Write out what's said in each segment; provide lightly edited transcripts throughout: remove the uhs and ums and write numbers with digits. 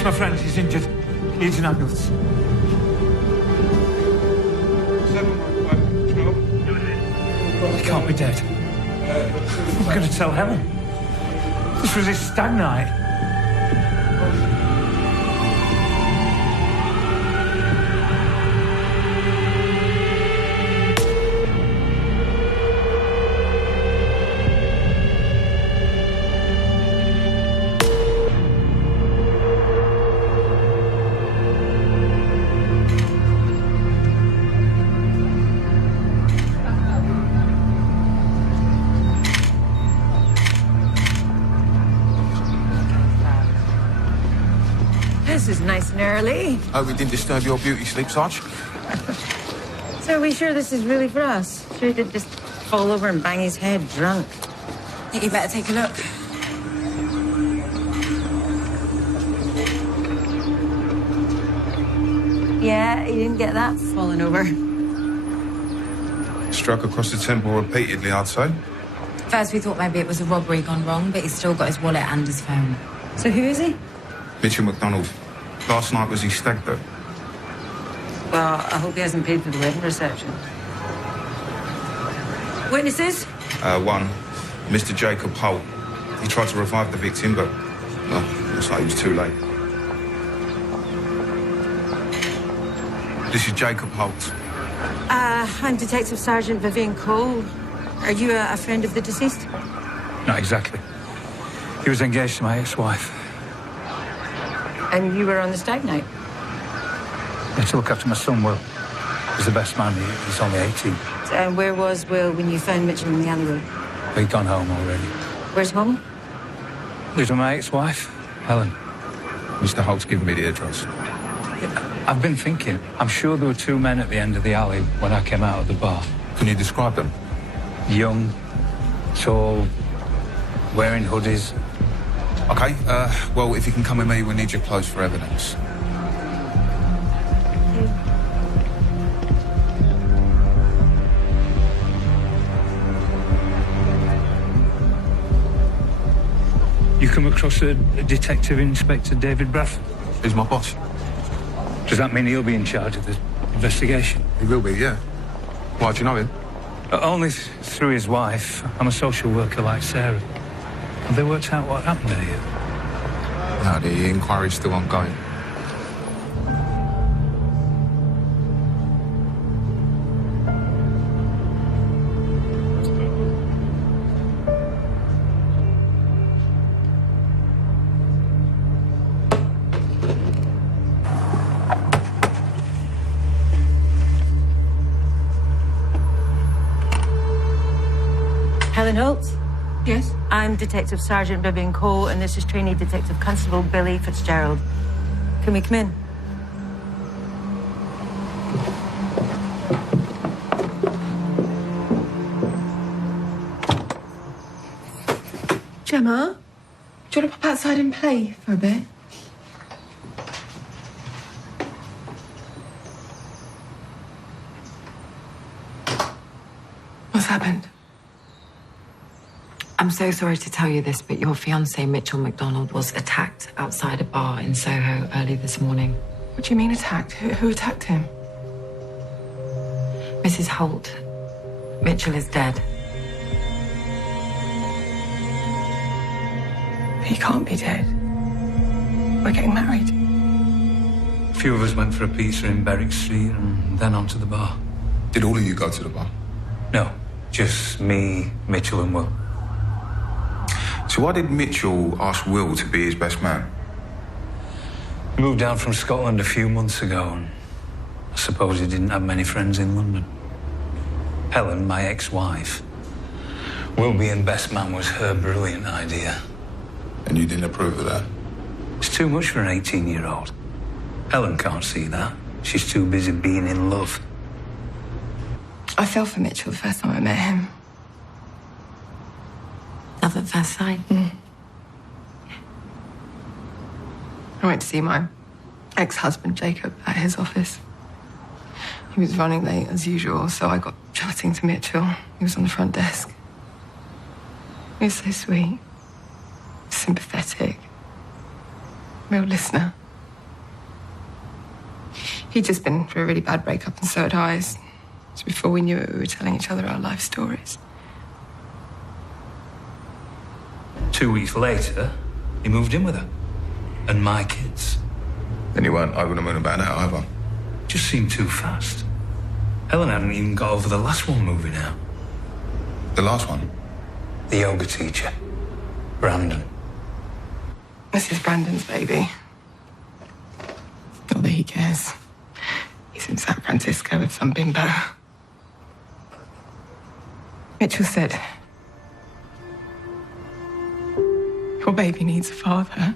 It's my friend. He's injured. He needs an ambulance. 715 He can't be dead. What am I going to tell Helen? This was his stag night. This is nice and early. Oh, we didn't disturb your beauty sleep, Sarge? So are we sure this is really for us? Sure he did just fall over and bang his head drunk. I think you better take a look. Yeah, he didn't get that falling over. Struck across the temple repeatedly, I'd say. First, we thought maybe it was a robbery gone wrong, but he's still got his wallet and his phone. So who is he? Mitchell McDonald. Last night was his stag do. Well, I hope he hasn't paid for the wedding reception. Witnesses? One, Mr. Jacob Holt. He tried to revive the victim, but, well, looks like he was too late. This is Jacob Holt. I'm Detective Sergeant Vivian Cole. Are you a friend of the deceased? Not exactly. He was engaged to my ex-wife. And you were on the stag night? I had to look after my son, Will. He's the best man. He's only 18. And where was Will when you found Mitchell in the alleyway? He'd gone home already. Where's home? Lives with my ex-wife, Helen. Mr. Holt's given me the address. I've been thinking. I'm sure there were two men at the end of the alley when I came out of the bar. Can you describe them? Young, tall, wearing hoodies. Okay, well, if you can come with me, we need your clothes for evidence. You come across a Detective Inspector David Bradford? He's my boss. Does that mean he'll be in charge of the investigation? He will be, yeah. Why, do you know him? Only through his wife. I'm a social worker like Sarah. Have they worked out what happened there yet? No, the inquiry's still ongoing. Helen Holt? Yes? I'm Detective Sergeant Vivian Cole, and this is Trainee Detective Constable Billy Fitzgerald. Can we come in? Gemma, do you want to pop outside and play for a bit? What's happened? I'm so sorry to tell you this, but your fiancé, Mitchell McDonald, was attacked outside a bar in Soho early this morning. What do you mean attacked? Who attacked him? Mrs. Holt, Mitchell is dead. He can't be dead. We're getting married. A few of us went for a pizza in Berwick Street and then on to the bar. Did all of you go to the bar? No, just me, Mitchell and Will. So why did Mitchell ask Will to be his best man? He moved down from Scotland a few months ago, and I suppose he didn't have many friends in London. Helen, my ex-wife, Will being best man was her brilliant idea. And you didn't approve of that? It's too much for an 18-year-old. Helen can't see that. She's too busy being in love. I fell for Mitchell the first time I met him. Love at first sight. I went to see my ex-husband, Jacob, at his office. He was running late, as usual, so I got chatting to Mitchell. He was on the front desk. He was so sweet, sympathetic, real listener. He'd just been through a really bad breakup, and so had I. So before we knew it, we were telling each other our life stories. 2 weeks later, he moved in with her. And my kids. Then you weren't over the moon about that either. Just seemed too fast. Helen hadn't even got over the last one moving out. The last one? The yoga teacher, Brandon. This is Brandon's baby. Not that he cares. He's in San Francisco with some bimbo. Mitchell said, your baby needs a father.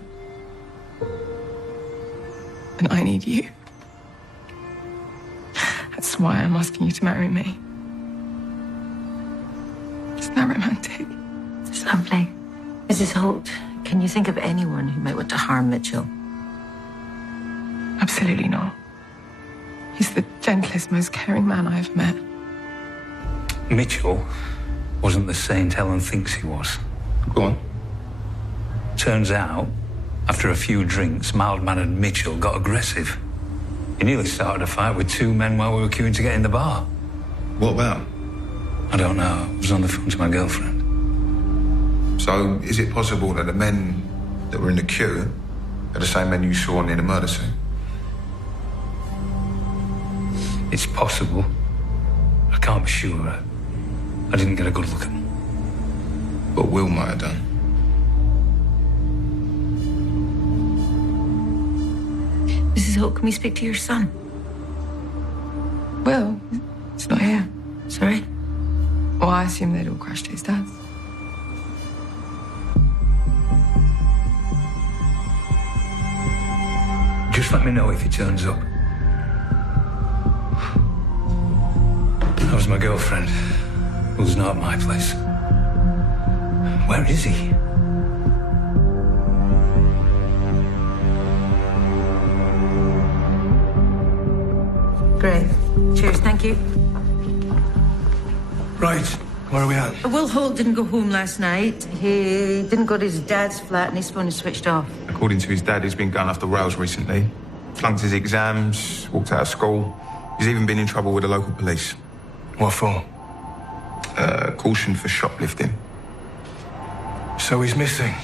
And I need you. That's why I'm asking you to marry me. Isn't that romantic? It's lovely. Mrs. Holt, can you think of anyone who might want to harm Mitchell? Absolutely not. He's the gentlest, most caring man I ever met. Mitchell wasn't the saint Helen thinks he was. Go on. Turns out, after a few drinks, mild-mannered Mitchell got aggressive. He nearly started a fight with two men while we were queuing to get in the bar. What about? I don't know. I was on the phone to my girlfriend. So, is it possible that the men that were in the queue are the same men you saw near the murder scene? It's possible. I can't be sure. I didn't get a good look at them. But Will might have done. Mrs. Holt, can we speak to your son? Will, he's not here. Sorry? Well, I assume they'd all crashed his dad's. Just let me know if he turns up. That was my girlfriend, who's not at my place. Where is he? Great. Cheers, thank you. Right, where are we at? Will Holt didn't go home last night. He didn't go to his dad's flat and his phone is switched off. According to his dad, he's been going off the rails recently. Flunked his exams, walked out of school. He's even been in trouble with the local police. What for? Caution for shoplifting. So he's missing.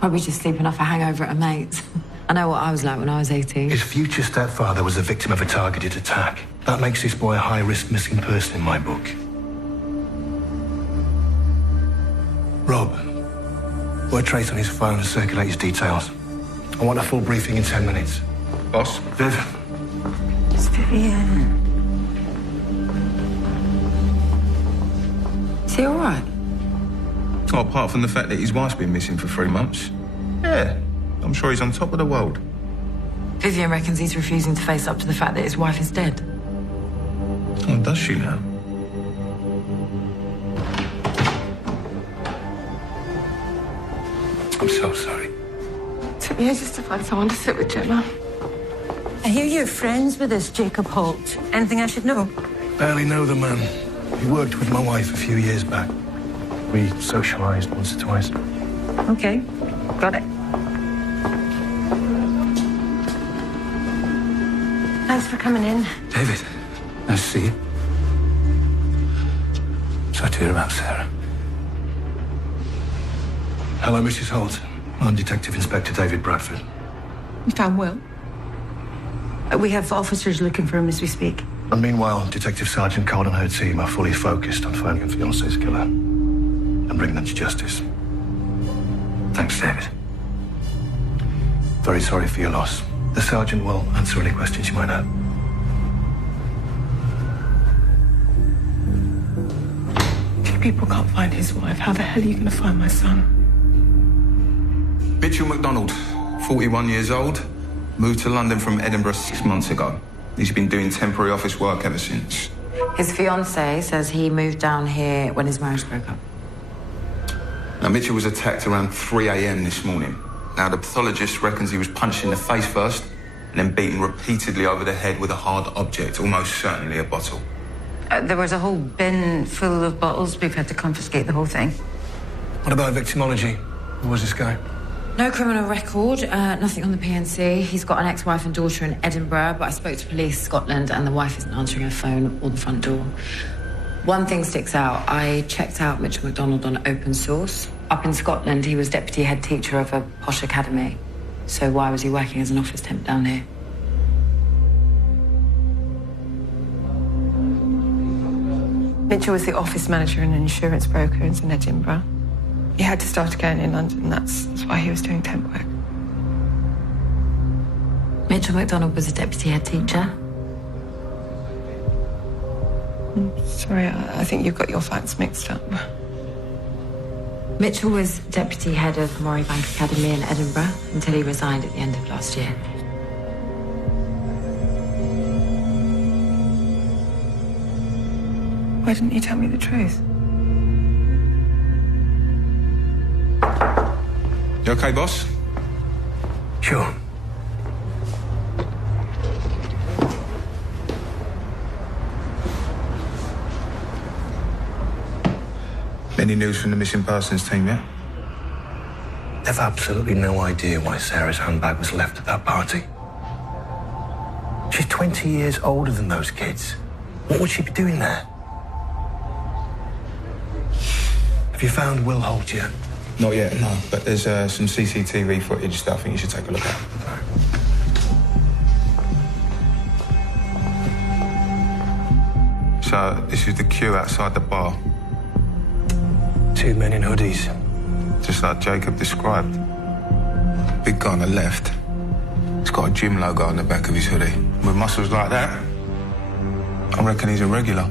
Probably just sleeping off a hangover at a mate's. I know what I was like when I was 18. His future stepfather was the victim of a targeted attack. That makes this boy a high-risk missing person in my book. Rob, put a trace on his phone and circulate his details. I want a full briefing in 10 minutes. Boss? Viv? It's Vivian. Is he all right? Oh, apart from the fact that his wife's been missing for 3 months. Yeah, I'm sure he's on top of the world. Vivian reckons he's refusing to face up to the fact that his wife is dead. Oh, does she now? I'm so sorry. It took me ages to find someone to sit with, Gemma. I hear you're friends with this Jacob Holt. Anything I should know? Barely know the man. He worked with my wife a few years back. We socialized once or twice. Okay, got it. Thanks for coming in. David, nice to see you. Sorry to hear about Sarah. Hello, Mrs. Holt. I'm Detective Inspector David Bradford. You found Will? We have officers looking for him as we speak. And meanwhile, Detective Sergeant Cole and her team are fully focused on finding her fiancé's killer and bringing them to justice. Thanks, David. Very sorry for your loss. The sergeant will answer any questions you might have. If people can't find his wife, how the hell are you going to find my son? Mitchell MacDonald, 41 years old, moved to London from Edinburgh 6 months ago. He's been doing temporary office work ever since. His fiancée says he moved down here when his marriage broke up. Now, Mitchell was attacked around 3 a.m. this morning. Now, the pathologist reckons he was punched in the face first and then beaten repeatedly over the head with a hard object, almost certainly a bottle. There was a whole bin full of bottles. We've had to confiscate the whole thing. What about victimology? Who was this guy? No criminal record, nothing on the PNC. He's got an ex-wife and daughter in Edinburgh, but I spoke to police Scotland and the wife isn't answering her phone or the front door. One thing sticks out. I checked out Mitchell MacDonald on open source. Up in Scotland, he was deputy head teacher of a posh academy. So why was he working as an office temp down here? Mitchell was the office manager and an insurance broker in Edinburgh. He had to start again in London. That's why he was doing temp work. Mitchell MacDonald was a deputy head teacher. Sorry, I think you've got your facts mixed up. Mitchell was deputy head of Moray Bank Academy in Edinburgh until he resigned at the end of last year. Why didn't you tell me the truth? You okay, boss? Sure. Any news from the missing persons team yet? They've absolutely no idea why Sarah's handbag was left at that party. She's 20 years older than those kids. What would she be doing there? Have you found Will Holt yet? Not yet, no. But there's some CCTV footage that I think you should take a look at. So, this is the queue outside the bar. 2 men in hoodies. Just like Jacob described. Big guy on the left. He's got a gym logo on the back of his hoodie. With muscles like that, I reckon he's a regular.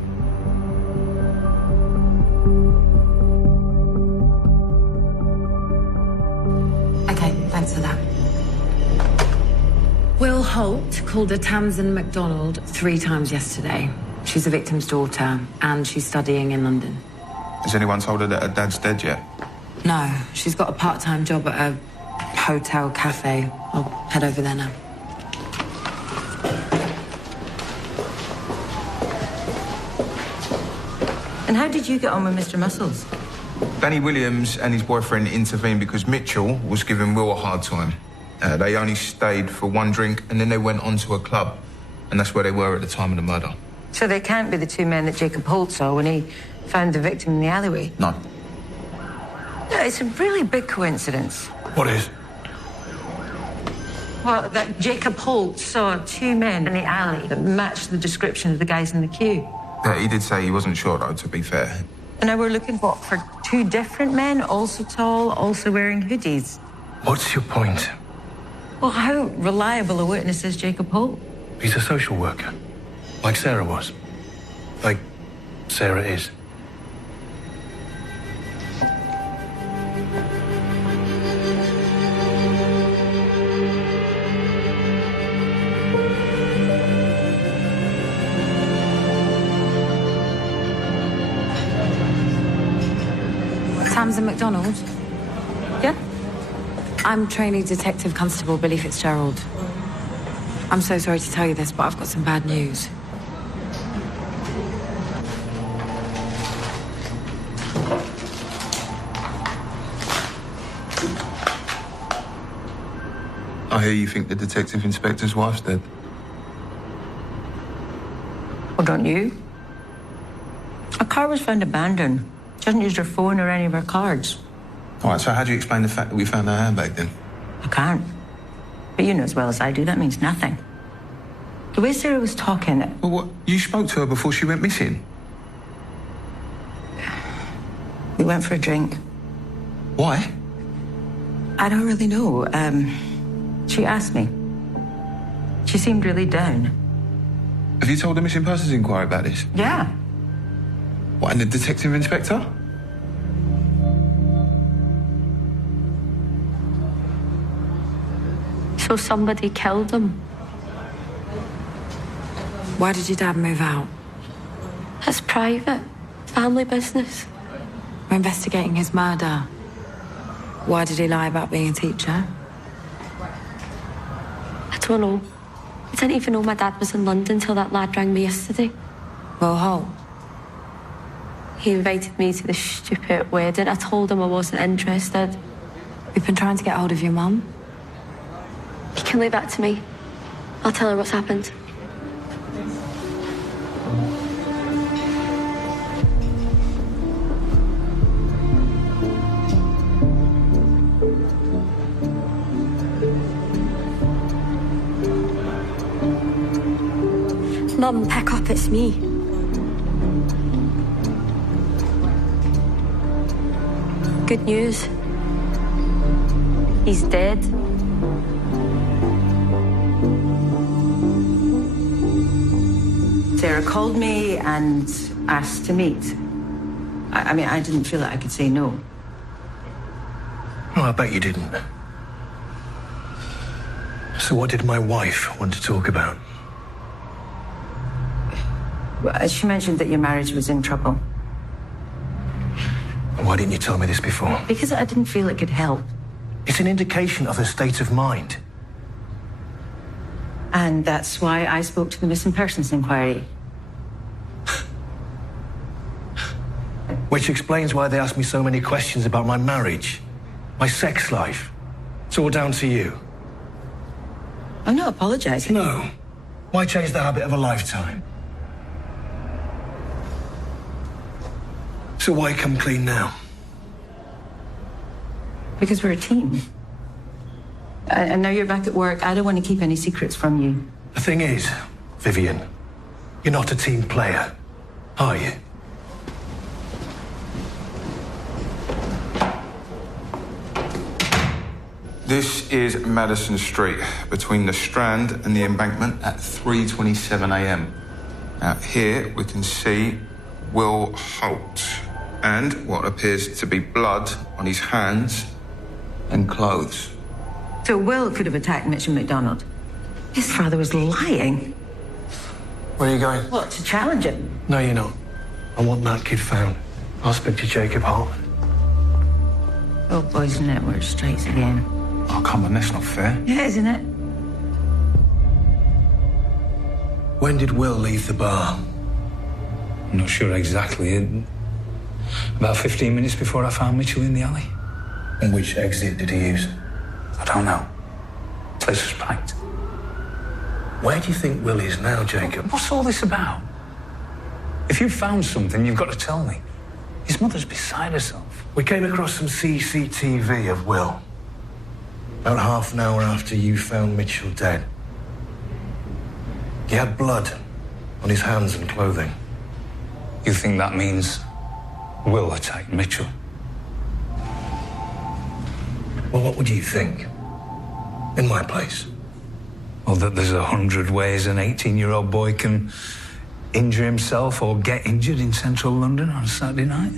Okay, thanks for that. Will Holt called her Tamsin MacDonald 3 times yesterday. She's the victim's daughter, and she's studying in London. Has anyone told her that her dad's dead yet? No, she's got a part-time job at a hotel cafe. I'll head over there now. And how did you get on with Mr. Muscles? Danny Williams and his boyfriend intervened because Mitchell was giving Will a hard time. They only stayed for one drink and then they went on to a club. And that's where they were at the time of the murder. So they can't be the 2 men that Jacob Holt saw when he found the victim in the alleyway? No. No, it's a really big coincidence. What is? Well, that Jacob Holt saw 2 men in the alley that matched the description of the guys in the queue. Yeah, he did say he wasn't sure, though, to be fair. And now we're looking, for 2 different men, also tall, also wearing hoodies. What's your point? Well, how reliable a witness is Jacob Holt? He's a social worker. Like Sarah was. Like Sarah is. Tamsin MacDonald? Yeah? I'm trainee Detective Constable Billy Fitzgerald. I'm so sorry to tell you this, but I've got some bad news. I hear you think the detective inspector's wife's dead. Well, don't you? A car was found abandoned. She hasn't used her phone or any of her cards. All right, so how do you explain the fact that we found her handbag, then? I can't. But you know as well as I do, that means nothing. The way Sarah was talking... Well, what? You spoke to her before she went missing? We went for a drink. Why? I don't really know. She asked me. She seemed really down. Have you told the missing persons inquiry about this? Yeah. What, and the detective inspector? So somebody killed him. Why did your dad move out? It's private. Family business. We're investigating his murder. Why did he lie about being a teacher? I don't know. I didn't even know my dad was in London till that lad rang me yesterday. Will Holt? He invited me to the stupid wedding. I told him I wasn't interested. We've been trying to get hold of your mum. You can leave that to me. I'll tell her what's happened. Mum, pick up, it's me. Good news. He's dead. Sarah called me and asked to meet. I mean, I didn't feel like I could say no. Oh, I bet you didn't. So what did my wife want to talk about? Well, she mentioned that your marriage was in trouble. Why didn't you tell me this before? Because I didn't feel it could help. It's an indication of her state of mind. And that's why I spoke to the missing persons inquiry. Which explains why they asked me so many questions about my marriage, my sex life. It's all down to you. I'm not apologizing. No. Why change the habit of a lifetime? So why come clean now? Because we're a team. And now you're back at work. I don't want to keep any secrets from you. The thing is, Vivian, you're not a team player, are you? This is Madison Street, between the Strand and the Embankment at 3:27 a.m. Now, here we can see Will Holt and what appears to be blood on his hands and clothes. So Will could have attacked Mitchell McDonald. His father was lying. Where are you going? What, to challenge him? No, you're not. I want that kid found. I'll speak to Jacob Holt. Old boys network strikes again. Oh, come on, that's not fair. Yeah, isn't it? When did Will leave the bar? I'm not sure exactly. About 15 minutes before I found Mitchell in the alley. And which exit did he use? I don't know. Place was packed. Where do you think Will is now, Jacob? What's all this about? If you found something, you've got to tell me. His mother's beside herself. We came across some CCTV of Will. About half an hour after you found Mitchell dead. He had blood on his hands and clothing. You think that means Will attacked Mitchell? Well, what would you think? In my place? Well, that there's 100 ways an 18-year-old boy can injure himself or get injured in central London on a Saturday night?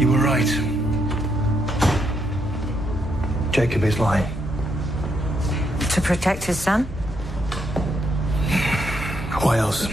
You were right. Jacob is lying. To protect his son? Why else?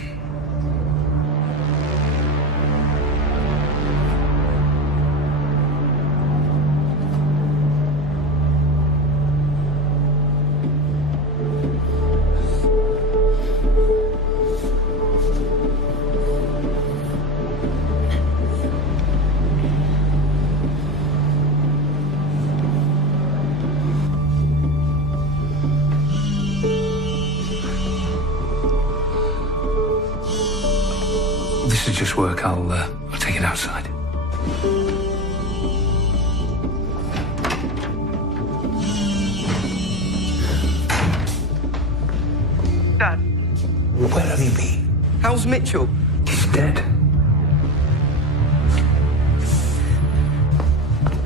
This is just work. I'll take it outside. Dad, Where have you been? how's Mitchell? He's dead.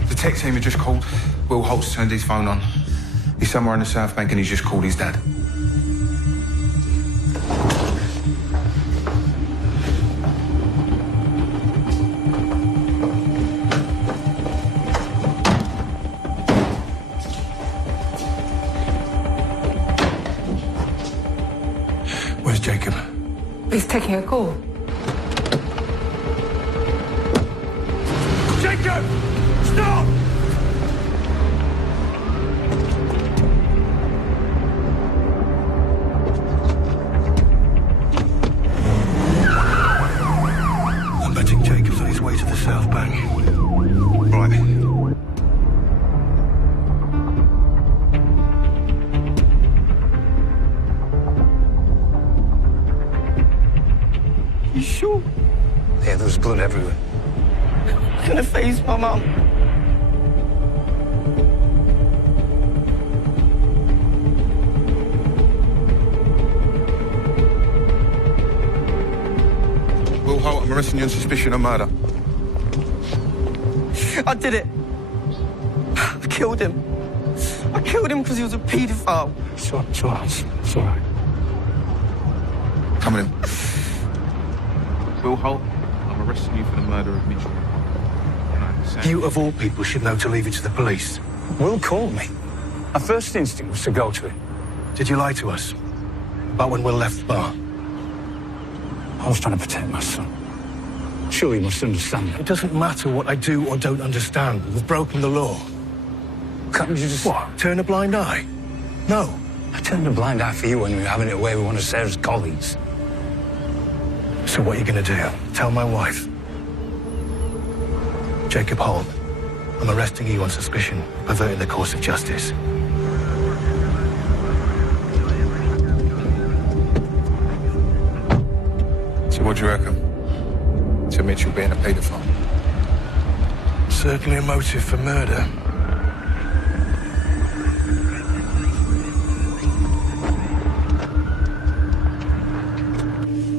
The tech team had just called. Will Holt's turned his phone on. He's somewhere in the South Bank and he's just called his dad. Where's Jacob? He's taking a call. Jacob! Stop! You sure? Yeah, there was blood everywhere. I'm gonna face my mum. Will Holt, I'm arresting you on suspicion of murder. I did it. I killed him. I killed him because he was a paedophile. It's all right. Come on in. Will Holt, I'm arresting you for the murder of Mitchell. You, of all people, should know to leave it to the police. Will called me. My first instinct was to go to him. Did you lie to us? About when Will left the bar? I was trying to protect my son. Surely you must understand that. It doesn't matter what I do or don't understand. We've broken the law. Can't you just... What? Turn a blind eye? No. I turned a blind eye for you when you were having it away with one of Sarah's colleagues. So what are you going to do? Tell my wife? Jacob Holt, I'm arresting you on suspicion of perverting the course of justice. So what do you reckon? To Mitchell being a paedophile? Certainly a motive for murder.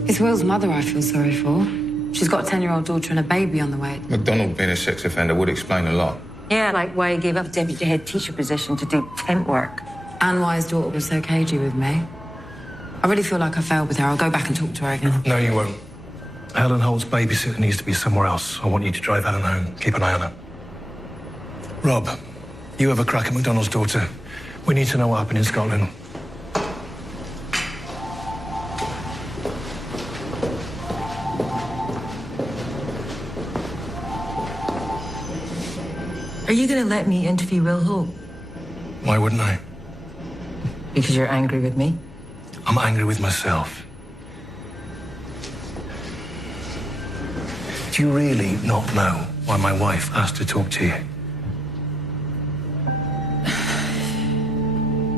It's Will's mother I feel sorry for. She's got a 10-year-old daughter and a baby on the way. MacDonald being a sex offender would explain a lot. Yeah, like why he gave up deputy head teacher position to do temp work. And why his daughter was so cagey with me. I really feel like I failed with her. I'll go back and talk to her again. No, you won't. Helen Holt's babysitter needs to be somewhere else. I want you to drive Helen home. Keep an eye on her. Rob, you have a crack at MacDonald's daughter. We need to know what happened in Scotland. Are you going to let me interview Will Holt? Why wouldn't I? Because you're angry with me? I'm angry with myself. Do you really not know why my wife asked to talk to you?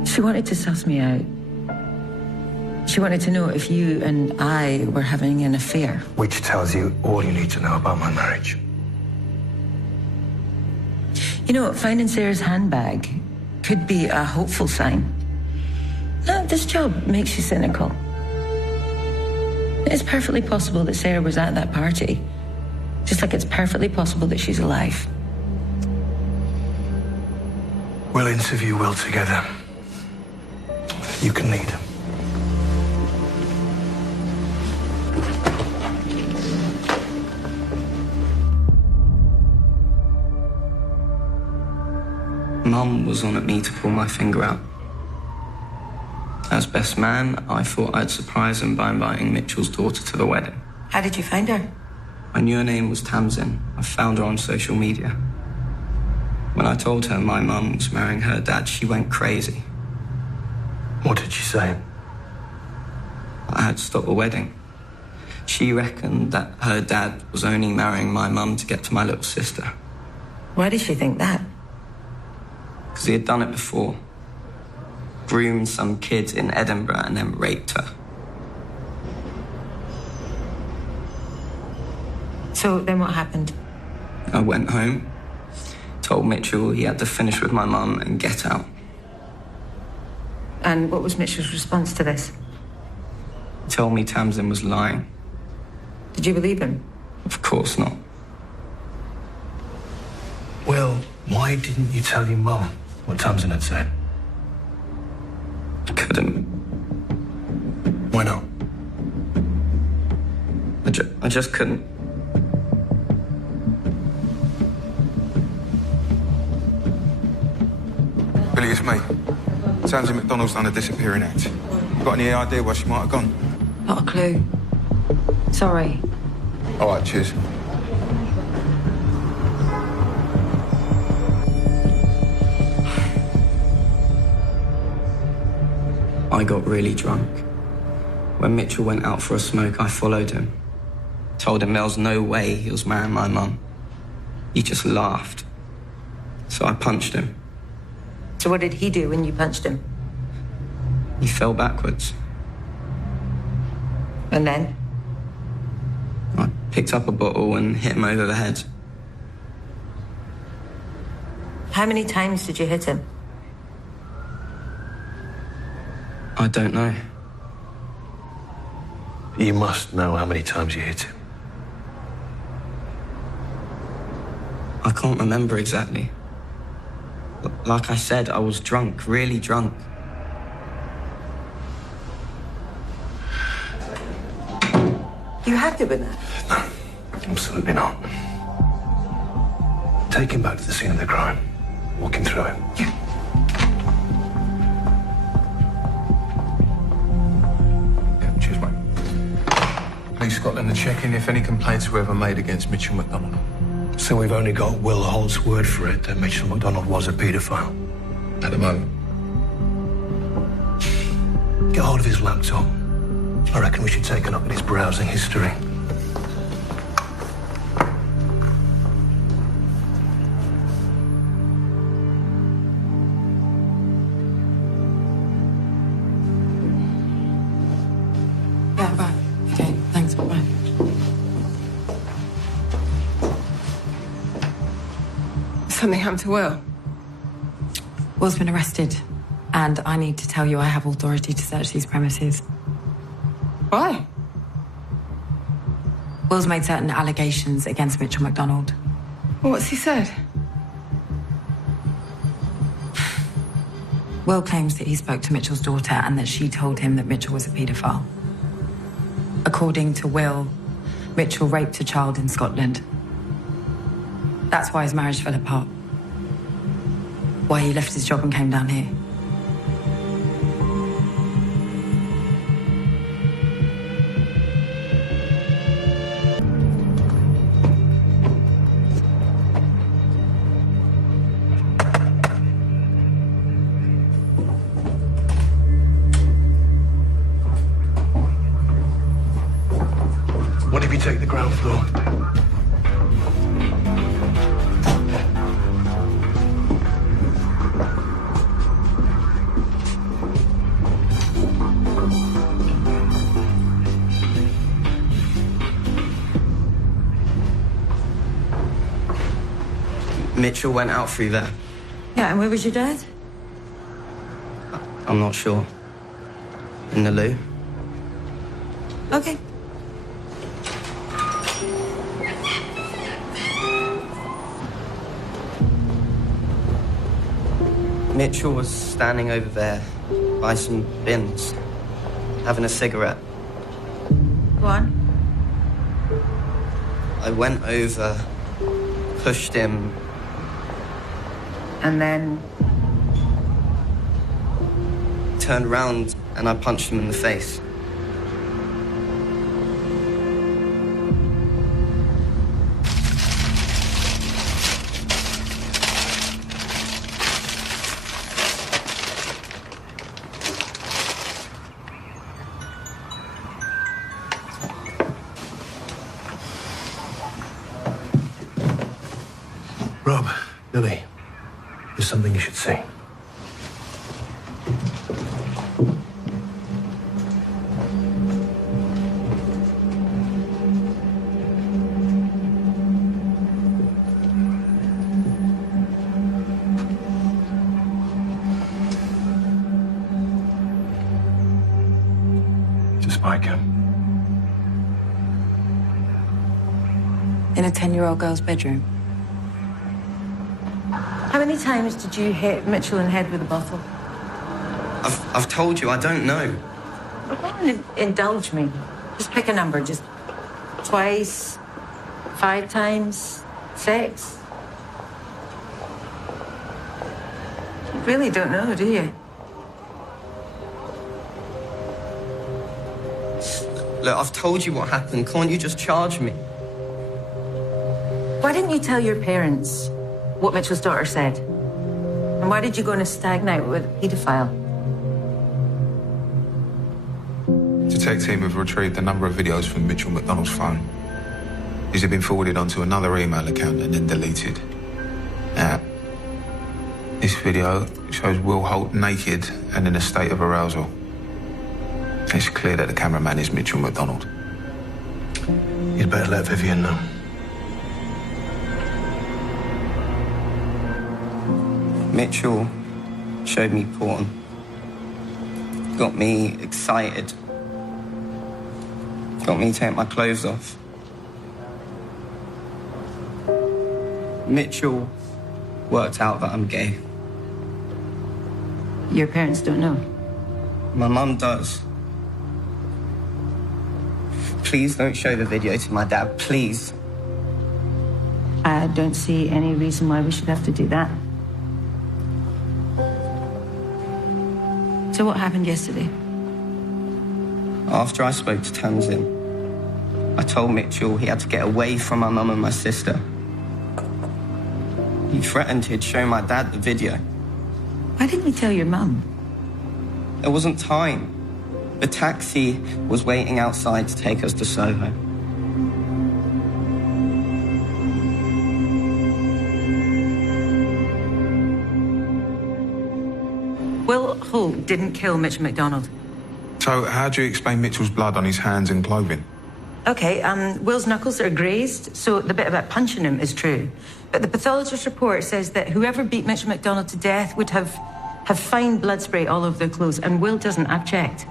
She wanted to suss me out. She wanted to know if you and I were having an affair. Which tells you all you need to know about my marriage. You know, finding Sarah's handbag could be a hopeful sign. No, this job makes you cynical. It's perfectly possible that Sarah was at that party. Just like it's perfectly possible that she's alive. We'll interview Will together. You can lead. Mum was on at me to pull my finger out. As best man, I thought I'd surprise him by inviting Mitchell's daughter to the wedding. How did you find her? I knew her name was Tamsin. I found her on social media. When I told her my mum was marrying her dad, she went crazy. What did she say? I had to stop the wedding. She reckoned that her dad was only marrying my mum to get to my little sister. Why did she think that? Because he had done it before. Groomed some kids in Edinburgh and then raped her. So then what happened? I went home, told Mitchell he had to finish with my mum and get out. And what was Mitchell's response to this? He told me Tamsin was lying. Did you believe him? Of course not. Well, why didn't you tell your mum what Tamsin had said? I couldn't. Why not? I just couldn't. Billy, it's me. Tamsin MacDonald's done a disappearing act. You got any idea where she might have gone? Not a clue. Sorry. All right, cheers. I got really drunk. When Mitchell went out for a smoke, I followed him. Told him there was no way he was marrying my mum. He just laughed. So I punched him. So what did he do when you punched him? He fell backwards. And then? Picked up a bottle and hit him over the head. How many times did you hit him? I don't know. You must know how many times you hit him. I can't remember exactly. Like I said, I was drunk, really drunk. You happy with that? No, absolutely not. Take him back to the scene of the crime. Walk him through it. Yeah. Okay, cheers, mate. Police Scotland are checking if any complaints were ever made against Mitchell MacDonald. So we've only got Will Holt's word for it that Mitchell MacDonald was a paedophile. At the moment. Get hold of his laptop. I reckon we should take a look at his browsing history. Yeah, bye. Okay, thanks, bye. Something happened to Will. Will's been arrested, and I need to tell you I have authority to search these premises. Why? Will's made certain allegations against Mitchell MacDonald. Well, what's he said? Will claims that he spoke to Mitchell's daughter and that she told him that Mitchell was a paedophile. According to Will, Mitchell raped a child in Scotland. That's why his marriage fell apart. Why he left his job and came down here. What if you take the ground floor? Mitchell went out through there. Yeah, and where was your dad? I'm not sure. In the loo. Okay. Mitchell was standing over there by some bins, having a cigarette. Go on. I went over, pushed him. And then? Turned around and I punched him in the face. Rob, Billy, there's something you should see. It's a spy cam. In a 10-year-old girl's bedroom. How many times did you hit Mitchell in the head with a bottle? I've told you, I don't know. Well, go on and indulge me. Just pick a number. Just twice, 5 times, 6. You really don't know, do you? Look, I've told you what happened. Can't you just charge me? Why didn't you tell your parents what Mitchell's daughter said? And why did you go on a stag night with a paedophile? Detective team have retrieved a number of videos from Mitchell MacDonald's phone. These have been forwarded onto another email account and then deleted. Now, this video shows Will Holt naked and in a state of arousal. It's clear that the cameraman is Mitchell MacDonald. You'd better let Vivian know. Mitchell showed me porn. Got me excited. Got me to take my clothes off. Mitchell worked out that I'm gay. Your parents don't know? My mum does. Please don't show the video to my dad, please. I don't see any reason why we should have to do that. So what happened yesterday? After I spoke to Tamsin, I told Mitchell he had to get away from my mum and my sister. He threatened he'd show my dad the video. Why didn't you tell your mum? There wasn't time. The taxi was waiting outside to take us to Soho. Will Holt didn't kill Mitch MacDonald. So how do you explain Mitchell's blood on his hands and clothing? Okay, Will's knuckles are grazed, so the bit about punching him is true. But the pathologist report says that whoever beat Mitch MacDonald to death would have fine blood spray all over their clothes, and Will doesn't. I've checked.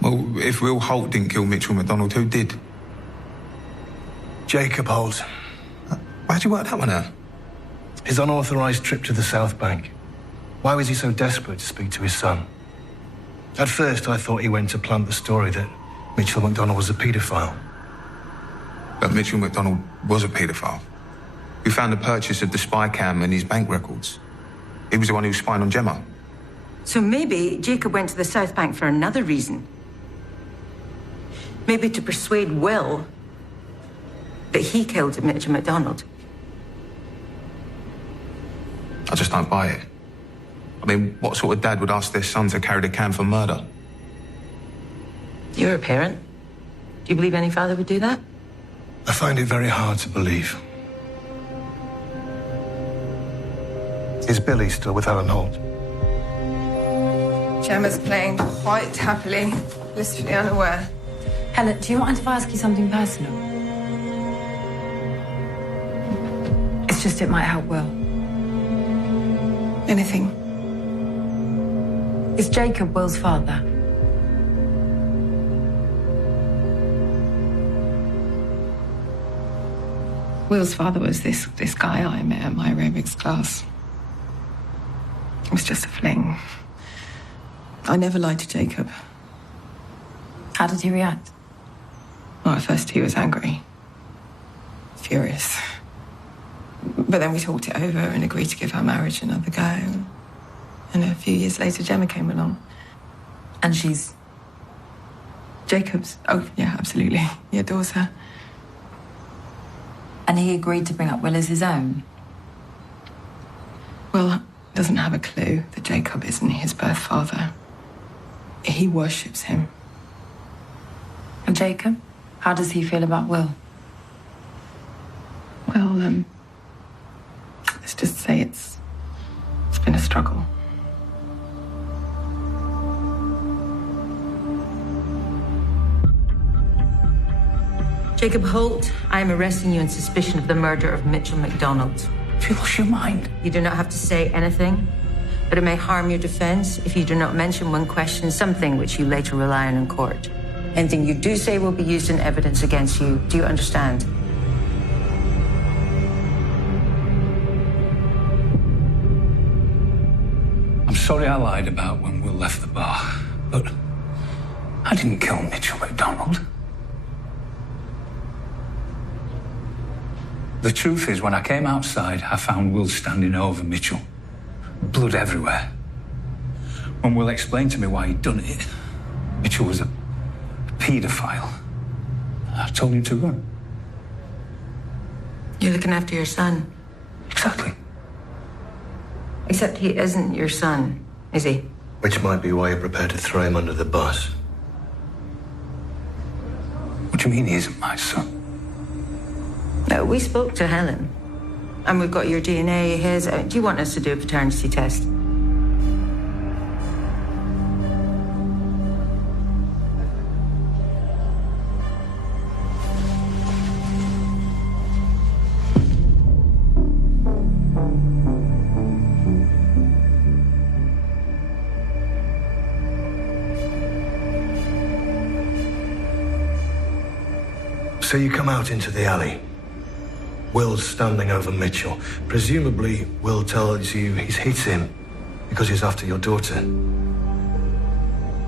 Well, if Will Holt didn't kill Mitchell MacDonald, who did? Jacob Holt. Why'd you work that one out? His unauthorized trip to the South Bank. Why was he so desperate to speak to his son? At first, I thought he went to plant the story that Mitchell MacDonald was a paedophile. But Mitchell MacDonald was a paedophile. We found the purchase of the spy cam and his bank records. He was the one who was spying on Gemma. So maybe Jacob went to the South Bank for another reason. Maybe to persuade Will that he killed Mitch MacDonald. I just don't buy it. I mean, what sort of dad would ask their son to carry the can for murder? You're a parent. Do you believe any father would do that? I find it very hard to believe. Is Billy still with Helen Holt? Gemma's playing quite happily, blissfully unaware. Helen, do you mind if I ask you something personal? It's just it might help Will. Anything. Is Jacob Will's father? Will's father was this guy I met at my aerobics class. It was just a fling. I never lied to Jacob. How did he react? Well, at first he was angry. Furious. But then we talked it over and agreed to give our marriage another go. And a few years later, Gemma came along. And she's... Jacob's? Oh, yeah, absolutely. He adores her. And he agreed to bring up Will as his own? Will doesn't have a clue that Jacob isn't his birth father. He worships him. And Jacob? How does he feel about Will? Well, let's just say it's been a struggle. Jacob Holt, I am arresting you on suspicion of the murder of Mitchell MacDonald. Have you lost your mind? You do not have to say anything, but it may harm your defense if you do not mention when questioned something which you later rely on in court. Anything you do say will be used in evidence against you. Do you understand? I'm sorry I lied about when Will left the bar, but I didn't kill Mitchell MacDonald. The truth is, when I came outside, I found Will standing over Mitchell. Blood everywhere. When Will explained to me why he'd done it, Mitchell was a paedophile. I told him to run. You're looking after your son. Exactly. Except he isn't your son, is he? Which might be why you're prepared to throw him under the bus. What do you mean he isn't my son? No, we spoke to Helen. And we've got your DNA, his. Do you want us to do a paternity test? So you come out into the alley. Will's standing over Mitchell. Presumably, Will tells you he's hit him because he's after your daughter.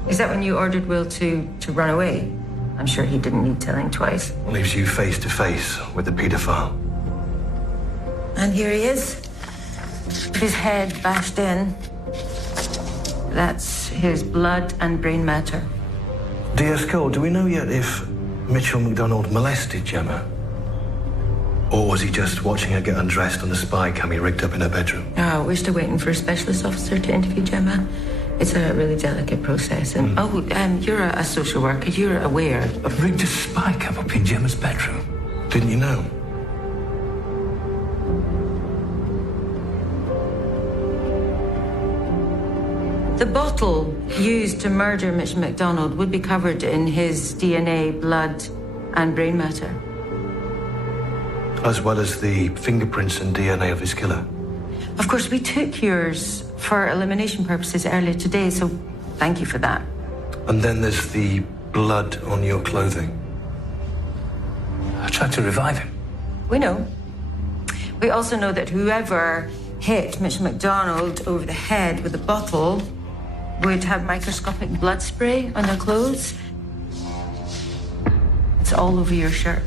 Is that when you ordered Will to run away? I'm sure he didn't need telling twice. Leaves you face to face with the paedophile. And here he is, with his head bashed in. That's his blood and brain matter. DS Cole, do we know yet if Mitchell MacDonald molested Gemma? Or was he just watching her get undressed on the spy cam he rigged up in her bedroom? Oh, we're still waiting for a specialist officer to interview Gemma. It's a really delicate process. And you're a social worker. You're aware. I've rigged a spy cam up in Gemma's bedroom. Didn't you know? The bottle used to murder Mitch MacDonald would be covered in his DNA, blood, and brain matter. As well as the fingerprints and DNA of his killer. Of course, we took yours for elimination purposes earlier today, so thank you for that. And then there's the blood on your clothing. I tried to revive him. We know. We also know that whoever hit Mitch MacDonald over the head with a bottle would have microscopic blood spray on their clothes. It's all over your shirt.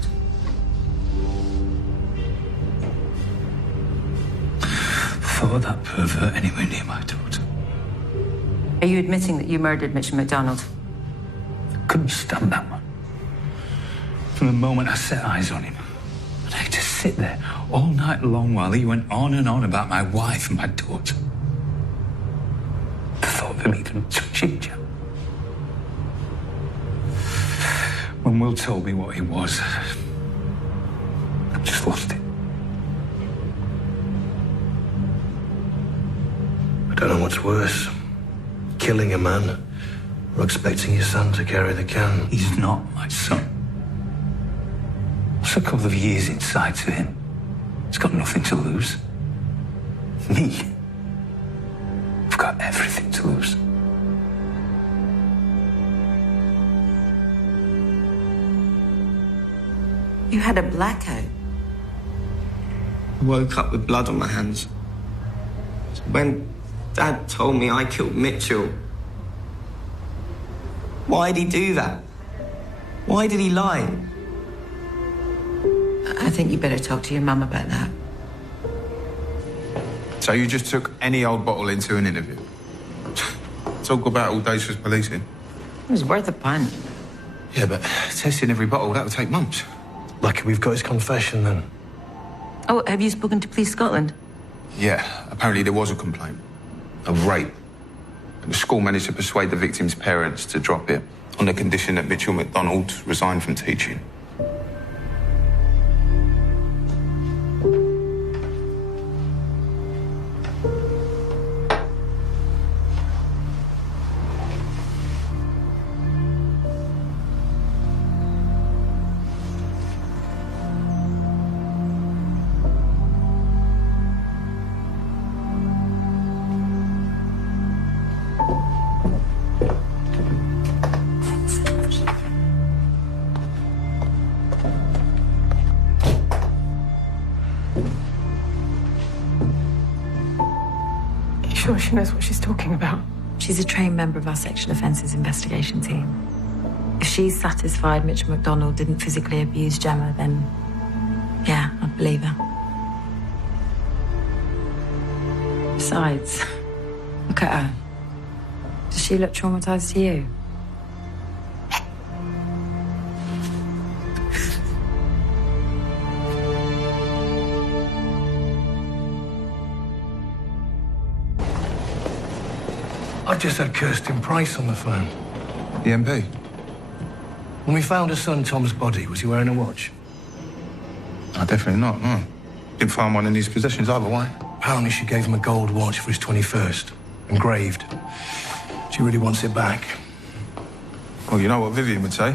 Thought that pervert anywhere near my daughter. Are you admitting that you murdered Mitch MacDonald? Couldn't stand that man. From the moment I set eyes on him. And I had to sit there all night long while he went on and on about my wife and my daughter. The thought of him even touching Jim. When Will told me what he was, I just lost it. I don't know what's worse. Killing a man or expecting your son to carry the can. He's not my son. What's a couple of years inside to him? He's got nothing to lose. Me? I've got everything to lose. You had a blackout. I woke up with blood on my hands. When Dad told me I killed Mitchell, why did he do that? Why did he lie? I think you better talk to your mum about that. So you just took any old bottle into an interview? Talk about audacious policing. It was worth a punt. Yeah, but testing every bottle, that would take months. Lucky we've got his confession then. Oh, have you spoken to Police Scotland? Yeah, apparently there was a complaint of rape. The school managed to persuade the victim's parents to drop it on the condition that Mitchell MacDonald resigned from teaching. Sure she knows what she's talking about? She's a trained member of our sexual offences investigation team. If she's satisfied Mitchell MacDonald didn't physically abuse Gemma, then yeah, I'd believe her. Besides, look at her. Does she look traumatised to you? I just had Kirsten Price on the phone. The MP? When we found her son Tom's body, was he wearing a watch? No, definitely not, no. Didn't find one in his possessions either, why? Apparently she gave him a gold watch for his 21st, engraved. She really wants it back. Well, you know what Vivian would say.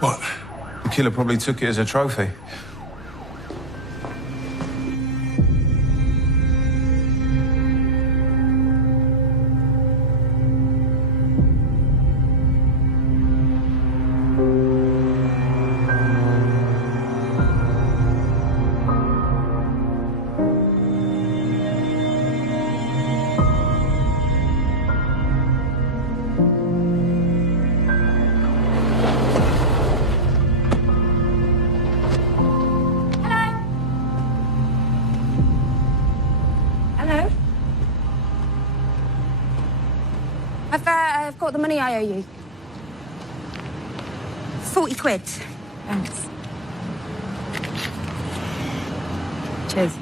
What? The killer probably took it as a trophy. I've got the money I owe you. 40 quid. Thanks. Cheers.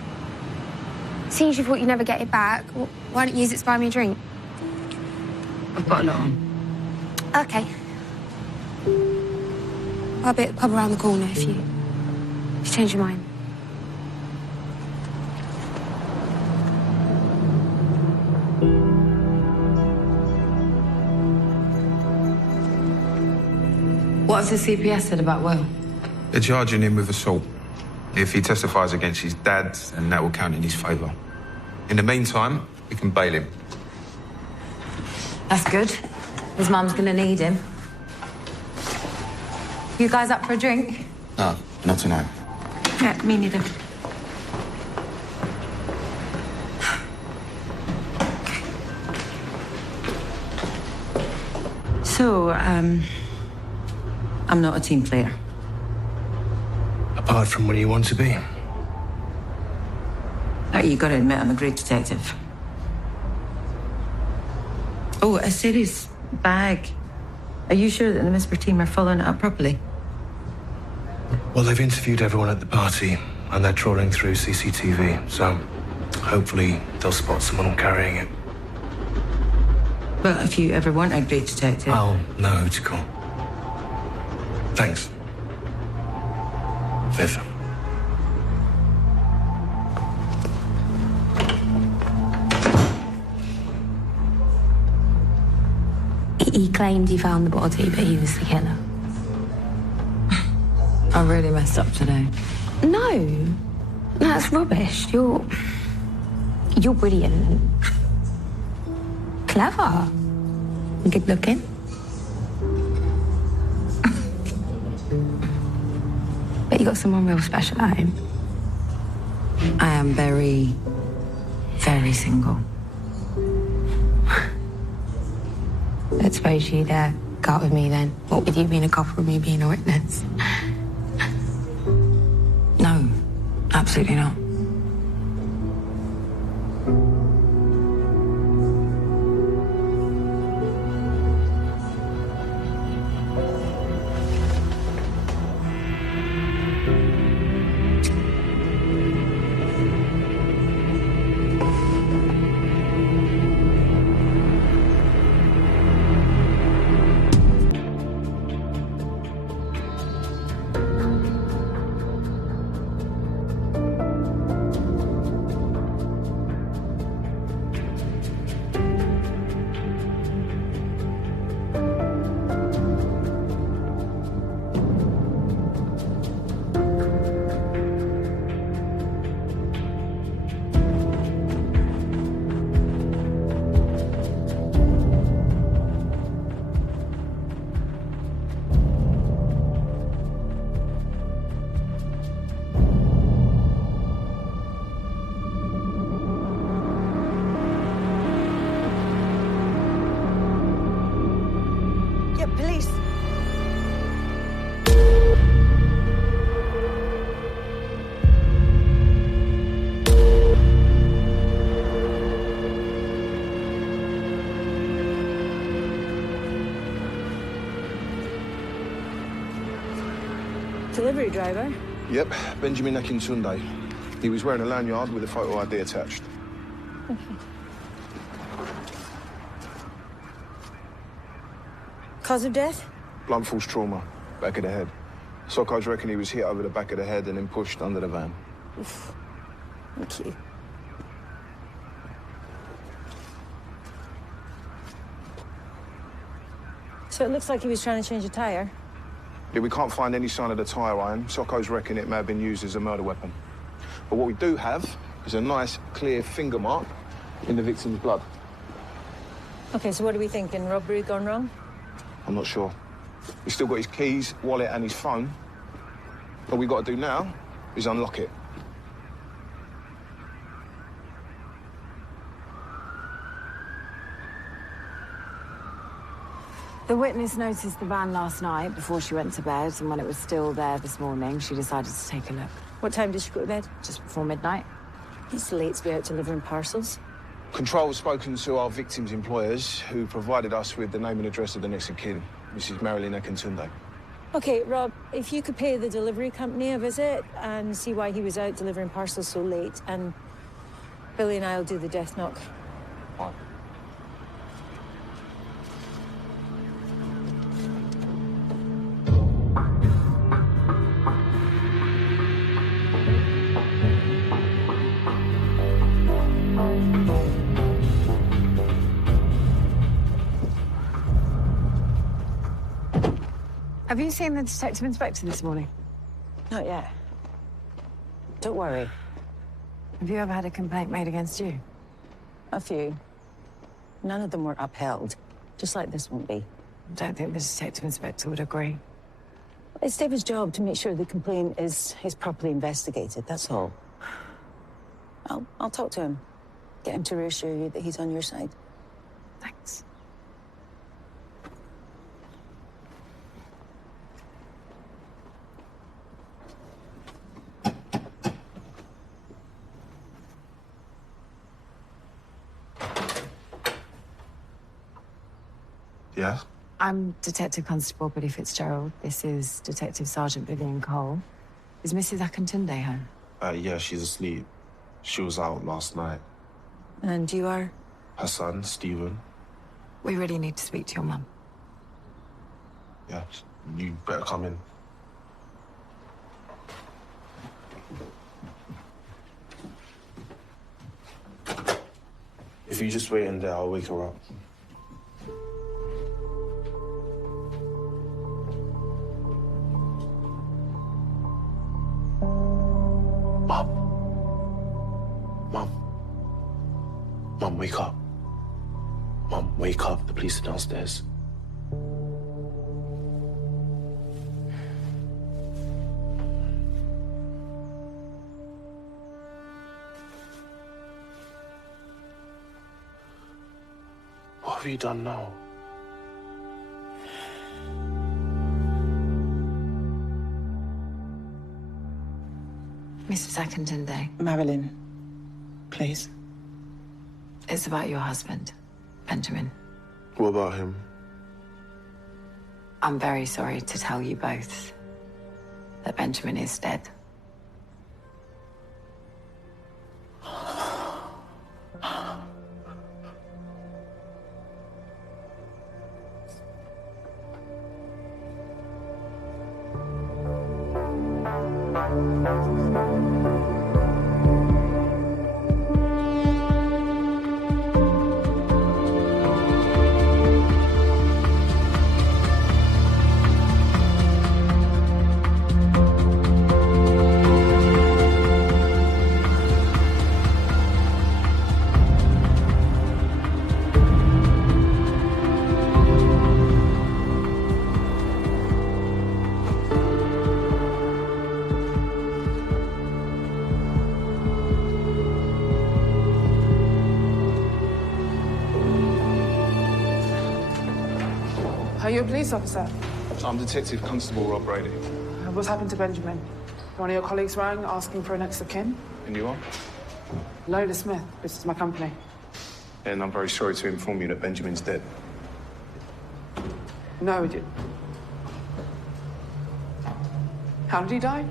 Seeing as you thought you'd never get it back, why don't you use it to buy me a drink? I've got a lot on. Okay. I'll be at the pub around the corner if you change your mind. What has the CPS said about Will? They're charging him with assault. If he testifies against his dad, then that will count in his favour. In the meantime, we can bail him. That's good. His mum's gonna need him. You guys up for a drink? No, not tonight. Yeah, me neither. So, I'm not a team player. Apart from what you want to be. You gotta admit, I'm a great detective. Oh, a serious bag. Are you sure that the Misper team are following it up properly? Well, they've interviewed everyone at the party, and they're trawling through CCTV, so hopefully they'll spot someone carrying it. Well, if you ever want a great detective... I'll know who to call. Thanks. Viv. He claimed he found the body, but he was the killer. I really messed up today. No, that's rubbish. You're brilliant. Clever. Good looking. Bet you got someone real special at home. I am very, very single. I suppose you'd go out with me then. What with you being a cop and me being a witness? No, absolutely not. Police. Delivery driver? Yep, Benjamin Akintunde. He was wearing a lanyard with a photo ID attached. Okay. Cause of death? Blunt force trauma, back of the head. Sockos reckon he was hit over the back of the head and then pushed under the van. Oof. Thank you. So it looks like he was trying to change a tyre? Yeah, we can't find any sign of the tyre iron. Sockos reckon it may have been used as a murder weapon. But what we do have is a nice, clear finger mark in the victim's blood. Okay, so what are we thinking? Robbery gone wrong? I'm not sure. He's still got his keys, wallet and his phone. All we got to do now is unlock it. The witness noticed the van last night before she went to bed, and when it was still there this morning, she decided to take a look. What time did she go to bed? Just before midnight. It's late to be out delivering parcels. Control has spoken to our victims' employers, who provided us with the name and address of the next of kin, Mrs. Marilyn Akintunde. OK, Rob, if you could pay the delivery company a visit and see why he was out delivering parcels so late, and Billy and I'll do the death knock. Fine. Have you seen the detective inspector this morning? Not yet. Don't worry. Have you ever had a complaint made against you? A few. None of them were upheld, just like this won't be. I don't think the detective inspector would agree. It's David's job to make sure the complaint is properly investigated, that's all. I'll talk to him. Get him to reassure you that he's on your side. Thanks. Yeah? I'm Detective Constable Billy Fitzgerald. This is Detective Sergeant Vivian Cole. Is Mrs. Akintunde home? Yeah, she's asleep. She was out last night. And you are? Her son, Stephen. We really need to speak to your mum. Yeah, you better come in. If you just wait in there, I'll wake her up. Mum, wake up. Mum, wake up. The police are downstairs. What have you done now? Mrs. Akintunde. Marilyn, please. It's about your husband, Benjamin. What about him? I'm very sorry to tell you both that Benjamin is dead. Are you a police officer? I'm Detective Constable Rob Brady. What's happened to Benjamin? One of your colleagues rang asking for an next of kin? And you are? Lola Smith. This is my company. And I'm very sorry to inform you that Benjamin's dead. No, he didn't. How did he die?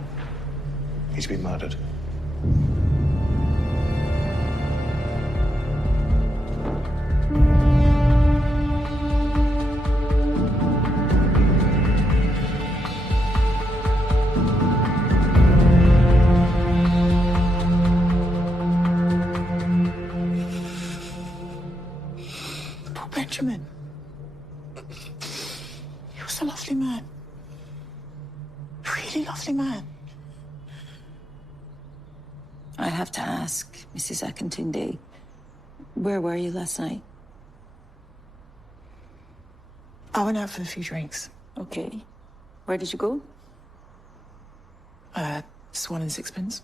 He's been murdered. Benjamin. He was a lovely man. Really lovely man. I have to ask, Mrs. Akintunde, where were you last night? I went out for a few drinks. Okay. Where did you go? Swan and Sixpence.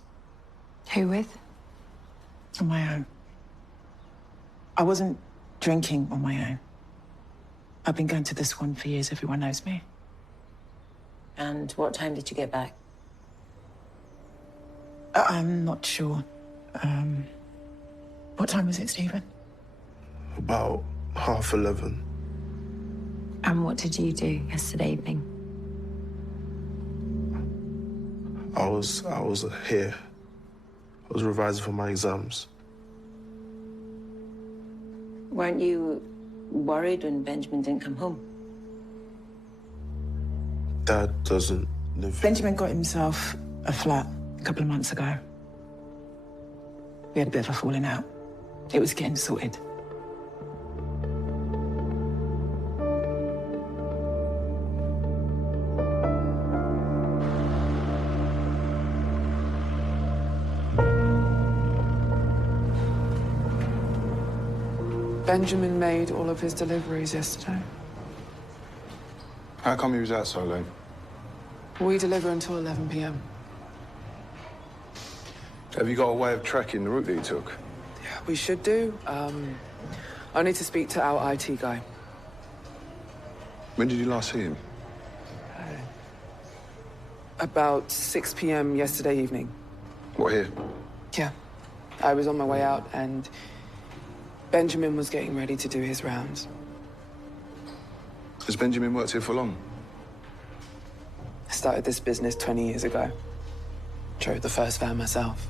Who with? On my own. I wasn't drinking on my own. I've been going to the Swan for years. Everyone knows me. And what time did you get back? I'm not sure. What time was it, Stephen? About 11:30. And what did you do yesterday evening? I was here. I was revising for my exams. Weren't you worried when Benjamin didn't come home? Dad doesn't live. Benjamin got himself a flat a couple of months ago. We had a bit of a falling out. It was getting sorted. Benjamin made all of his deliveries yesterday. How come he was out so late? We deliver until 11 p.m. Have you got a way of tracking the route that he took? We should do. I need to speak to our IT guy. When did you last see him? About 6 p.m. yesterday evening. What, here? Yeah. I was on my way out and Benjamin was getting ready to do his rounds. Has Benjamin worked here for long? I started this business 20 years ago. Drove the first van myself.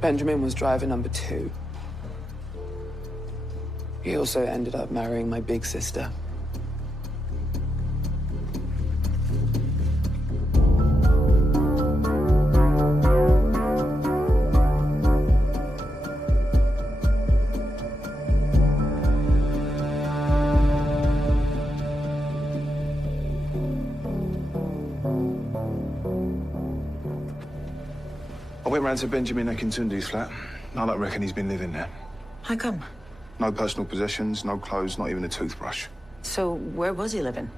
Benjamin was driver number 2. He also ended up marrying my big sister. I went round to Benjamin Akintunde's flat. I don't reckon he's been living there. How come? No personal possessions, no clothes, not even a toothbrush. So where was he living?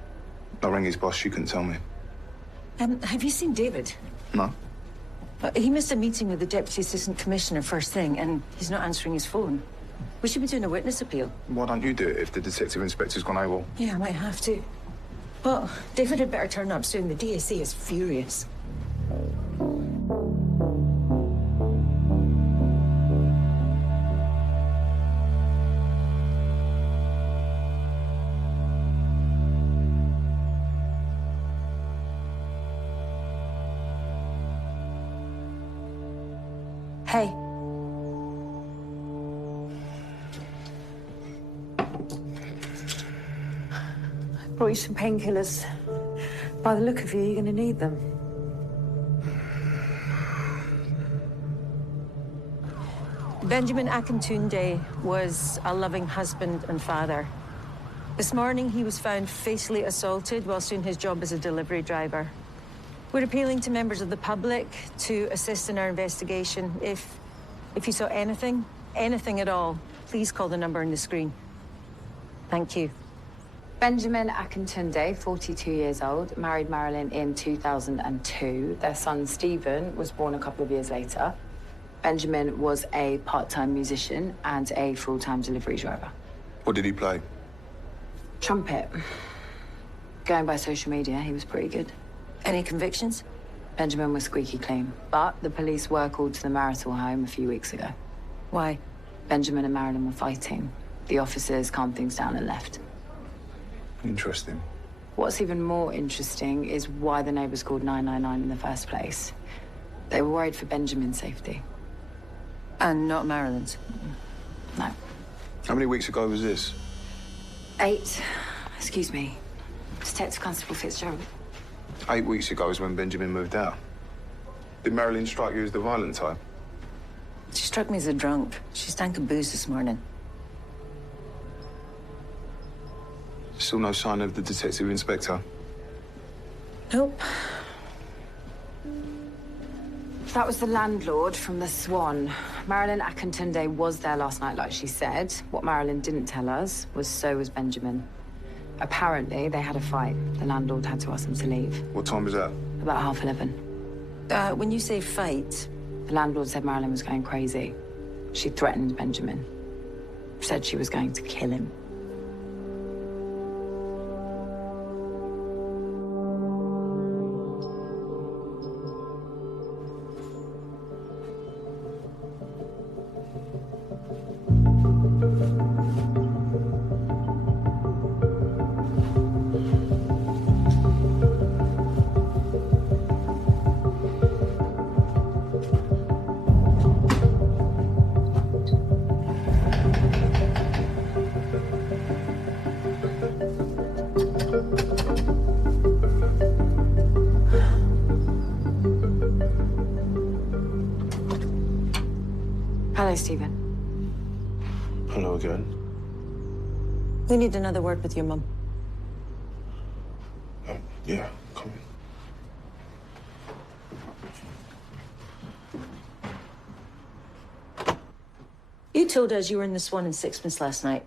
I rang his boss, she couldn't tell me. Have you seen David? No. He missed a meeting with the Deputy Assistant Commissioner first thing, and he's not answering his phone. We should be doing a witness appeal. Why don't you do it if the detective inspector's gone AWOL? Yeah, I might have to. Well, David had better turn up soon. The DSC is furious. Hey. I brought you some painkillers. By the look of you, you're going to need them. Benjamin Akintunde was a loving husband and father. This morning, he was found fatally assaulted whilst doing his job as a delivery driver. We're appealing to members of the public to assist in our investigation. If you saw anything at all, please call the number on the screen. Thank you. Benjamin Akintunde, 42 years old, married Marilyn in 2002. Their son, Stephen, was born a couple of years later. Benjamin was a part-time musician and a full-time delivery driver. What did he play? Trumpet. Going by social media, he was pretty good. Any convictions? Benjamin was squeaky clean, but the police were called to the marital home a few weeks ago. Why? Benjamin and Marilyn were fighting. The officers calmed things down and left. Interesting. What's even more interesting is why the neighbors called 999 in the first place. They were worried for Benjamin's safety. And not Marilyn's? No. How many weeks ago was this? 8. Excuse me. Detective Constable Fitzgerald. 8 weeks ago is when Benjamin moved out. Did Marilyn strike you as the violent type? She struck me as a drunk. She stank of booze this morning. Still no sign of the detective inspector? Nope. That was the landlord from the Swan. Marilyn Akintunde was there last night, like she said. What Marilyn didn't tell us was so was Benjamin. Apparently, they had a fight. The landlord had to ask them to leave. What time was that? About 11:30. When you say fight... The landlord said Marilyn was going crazy. She threatened Benjamin. Said she was going to kill him. Stephen. Hello again. We need another word with your mum. Yeah, come in. You told us you were in the Swan and Sixpence last night.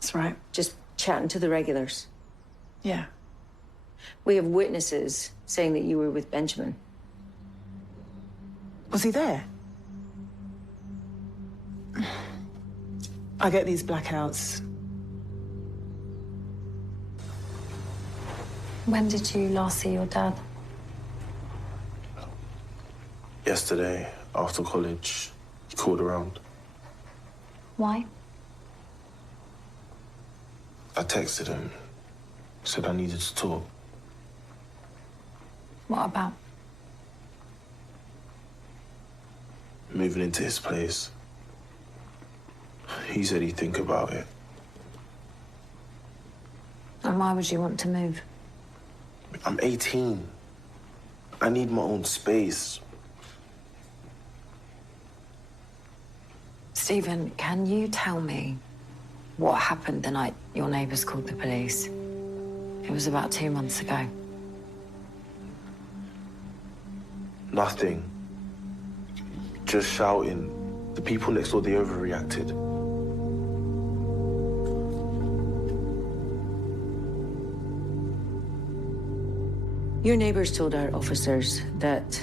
That's right. Just chatting to the regulars. Yeah. We have witnesses saying that you were with Benjamin. Was he there? I get these blackouts. When did you last see your dad? Yesterday, after college, he called around. Why? I texted him, said I needed to talk. What about? Moving into his place. He said he'd think about it. And why would you want to move? I'm 18. I need my own space. Stephen, can you tell me what happened the night your neighbours called the police? It was about 2 months ago. Nothing. Just shouting. The people next door, they overreacted. Your neighbors told our officers that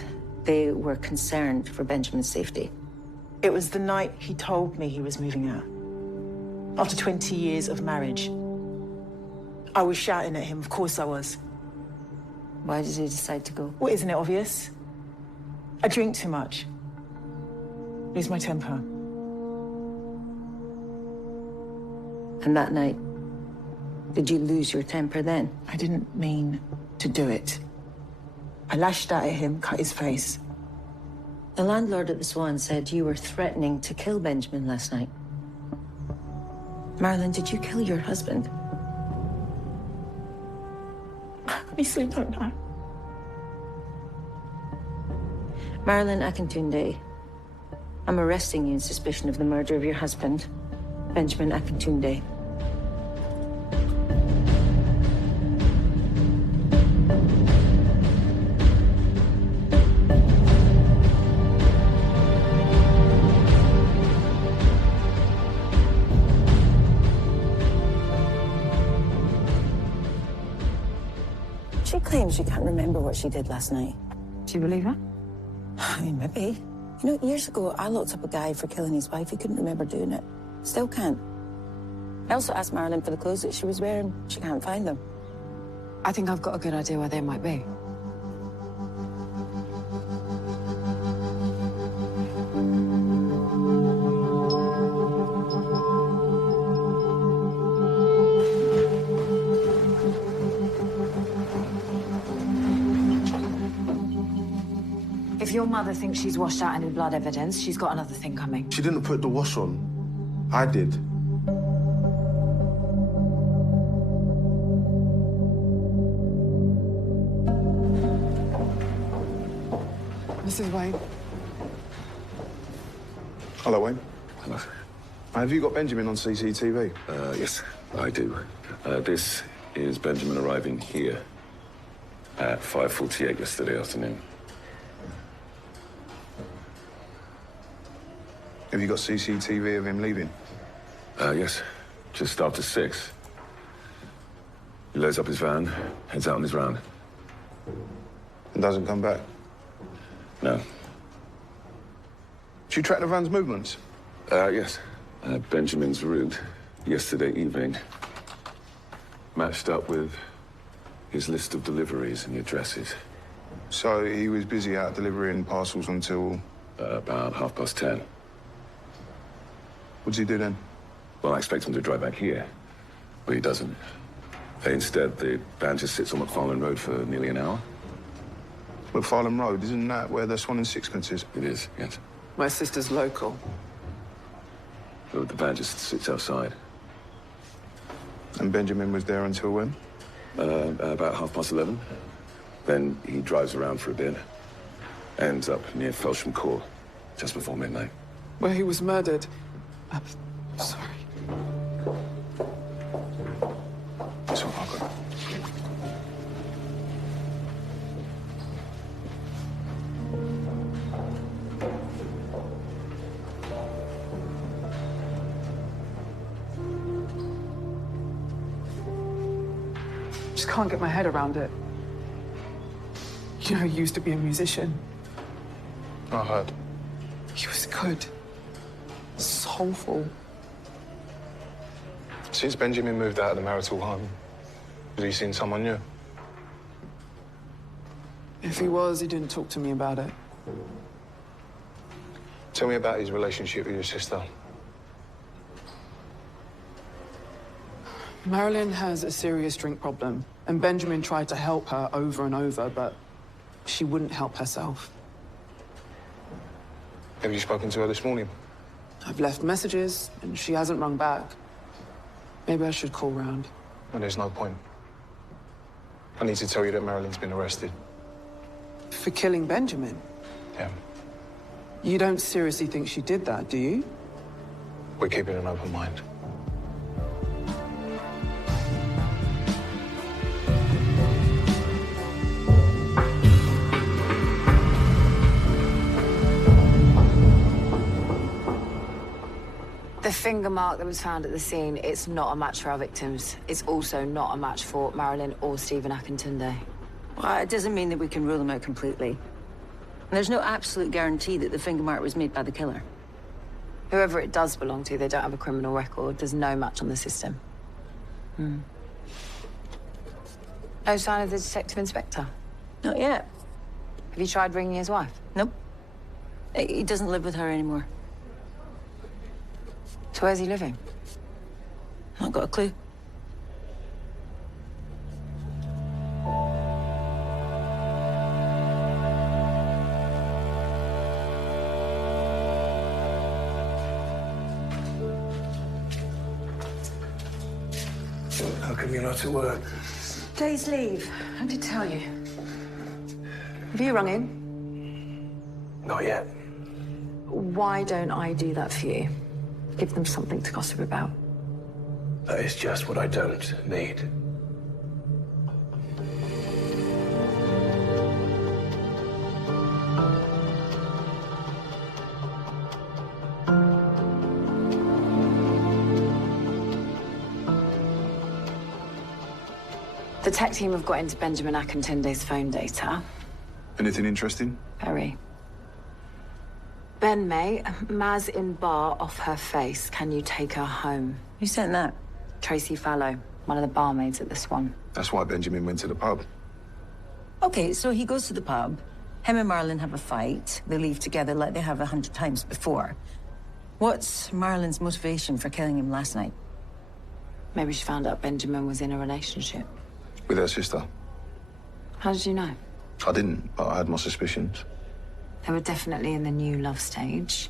they were concerned for Benjamin's safety. It was the night he told me he was moving out. After 20 years of marriage. I was shouting at him, of course I was. Why did he decide to go? Well, isn't it obvious? I drink too much. Lose my temper. And that night, did you lose your temper then? I didn't mean to do it. I lashed out at him, cut his face. The landlord at the Swan said you were threatening to kill Benjamin last night. Marilyn, did you kill your husband? We sleep at night. Marilyn Akintunde, I'm arresting you in suspicion of the murder of your husband, Benjamin Akintunde. She claims she can't remember what she did last night. Do you believe her? I mean, maybe. You know, years ago, I locked up a guy for killing his wife. He couldn't remember doing it. Still can't. I also asked Marilyn for the clothes that she was wearing. She can't find them. I think I've got a good idea where they might be. If your mother thinks she's washed out any blood evidence, she's got another thing coming. She didn't put the wash on. I did. Mrs. Wayne. Hello, Wayne. Hello. Have you got Benjamin on CCTV? Yes, I do. This is Benjamin arriving here at 5:48 yesterday afternoon. Have you got CCTV of him leaving? Yes, just after 6. He loads up his van, heads out on his round. And doesn't come back? No. Do you track the van's movements? Yes. Benjamin's route yesterday evening matched up with his list of deliveries and the addresses. So he was busy out delivering parcels until? About 10:30. What does he do then? Well, I expect him to drive back here, but he doesn't. Instead, the van just sits on McFarlane Road for nearly an hour. McFarlane Road, isn't that where the Swan and Sixpence is? It is, yes. My sister's local. But the van just sits outside. And Benjamin was there until when? About 11:30. Then he drives around for a bit. Ends up near Felsham Court, just before midnight. where he was murdered. I'm sorry. It's all right, Margaret. Just can't get my head around it. You know, he used to be a musician. I heard. He was good. Soulful. Since Benjamin moved out of the marital home, has he seen someone new? If he was, he didn't talk to me about it. Tell me about his relationship with your sister. Marilyn has a serious drink problem, and Benjamin tried to help her over and over, but she wouldn't help herself. Have you spoken to her this morning? I've left messages, and she hasn't rung back. Maybe I should call round. And there's no point. I need to tell you that Marilyn's been arrested. For killing Benjamin? Yeah. You don't seriously think she did that, do you? We're keeping an open mind. The finger mark that was found at the scene, it's not a match for our victims. It's also not a match for Marilyn or Stephen Akintunde. Well, it doesn't mean that we can rule them out completely. And there's no absolute guarantee that the finger mark was made by the killer. Whoever it does belong to, they don't have a criminal record. There's no match on the system. No sign of the detective inspector? Not yet. Have you tried ringing his wife? Nope. He doesn't live with her anymore. So where's he living? Not got a clue. How come you're not at work? Day's leave. I did tell you. Have you rung in? Not yet. Why don't I do that for you? Give them something to gossip about. That is just what I don't need. The tech team have got into Benjamin Akintunde's phone data. Anything interesting? Very. Ben May, Maz in bar off her face. Can you take her home? Who sent that? Tracy Fallow, one of the barmaids at the Swan. That's why Benjamin went to the pub. Okay, so he goes to the pub. Him and Marilyn have a fight. They leave together like they have 100 times before. What's Marilyn's motivation for killing him last night? Maybe she found out Benjamin was in a relationship. With her sister. How did you know? I didn't, but I had my suspicions. They were definitely in the new love stage.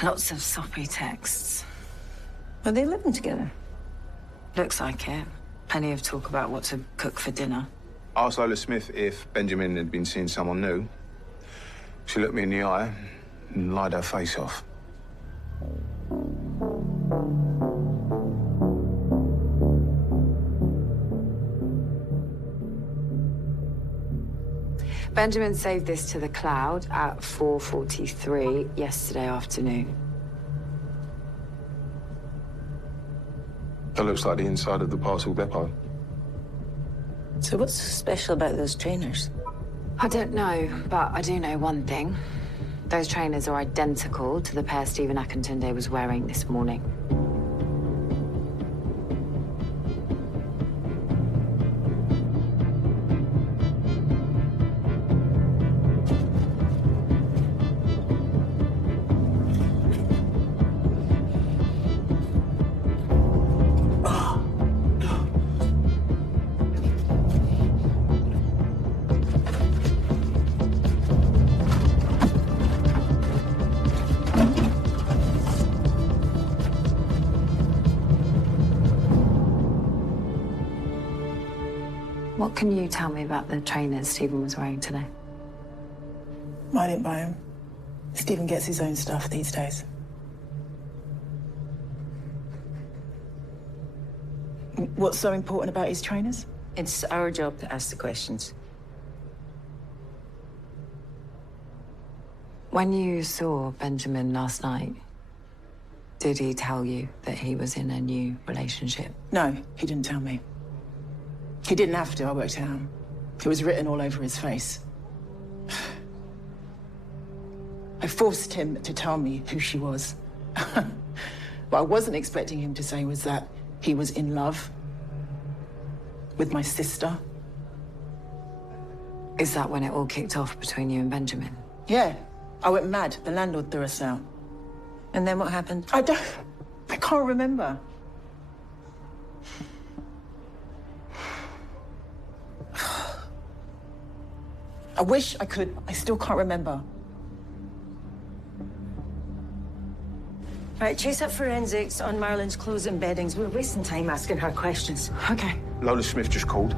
Lots of soppy texts. Are they living together? Looks like it. Plenty of talk about what to cook for dinner. I asked Lola Smith if Benjamin had been seeing someone new. She looked me in the eye and lied her face off. Benjamin saved this to the cloud at 4:43 yesterday afternoon. That looks like the inside of the parcel depot. So what's special about those trainers? I don't know, but I do know one thing. Those trainers are identical to the pair Stephen Akintunde was wearing this morning. What can you tell me about the trainers Stephen was wearing today? I didn't buy him. Stephen gets his own stuff these days. What's so important about his trainers? It's our job to ask the questions. When you saw Benjamin last night, did he tell you that he was in a new relationship? No, he didn't tell me. He didn't have to, I worked it out. It was written all over his face. I forced him to tell me who she was. What I wasn't expecting him to say was that he was in love with my sister. Is that when it all kicked off between you and Benjamin? Yeah, I went mad. The landlord threw us out. And then what happened? I can't remember. I wish I could. I still can't remember. Right, chase up forensics on Marilyn's clothes and beddings. We're wasting time asking her questions. Okay. Lola Smith just called.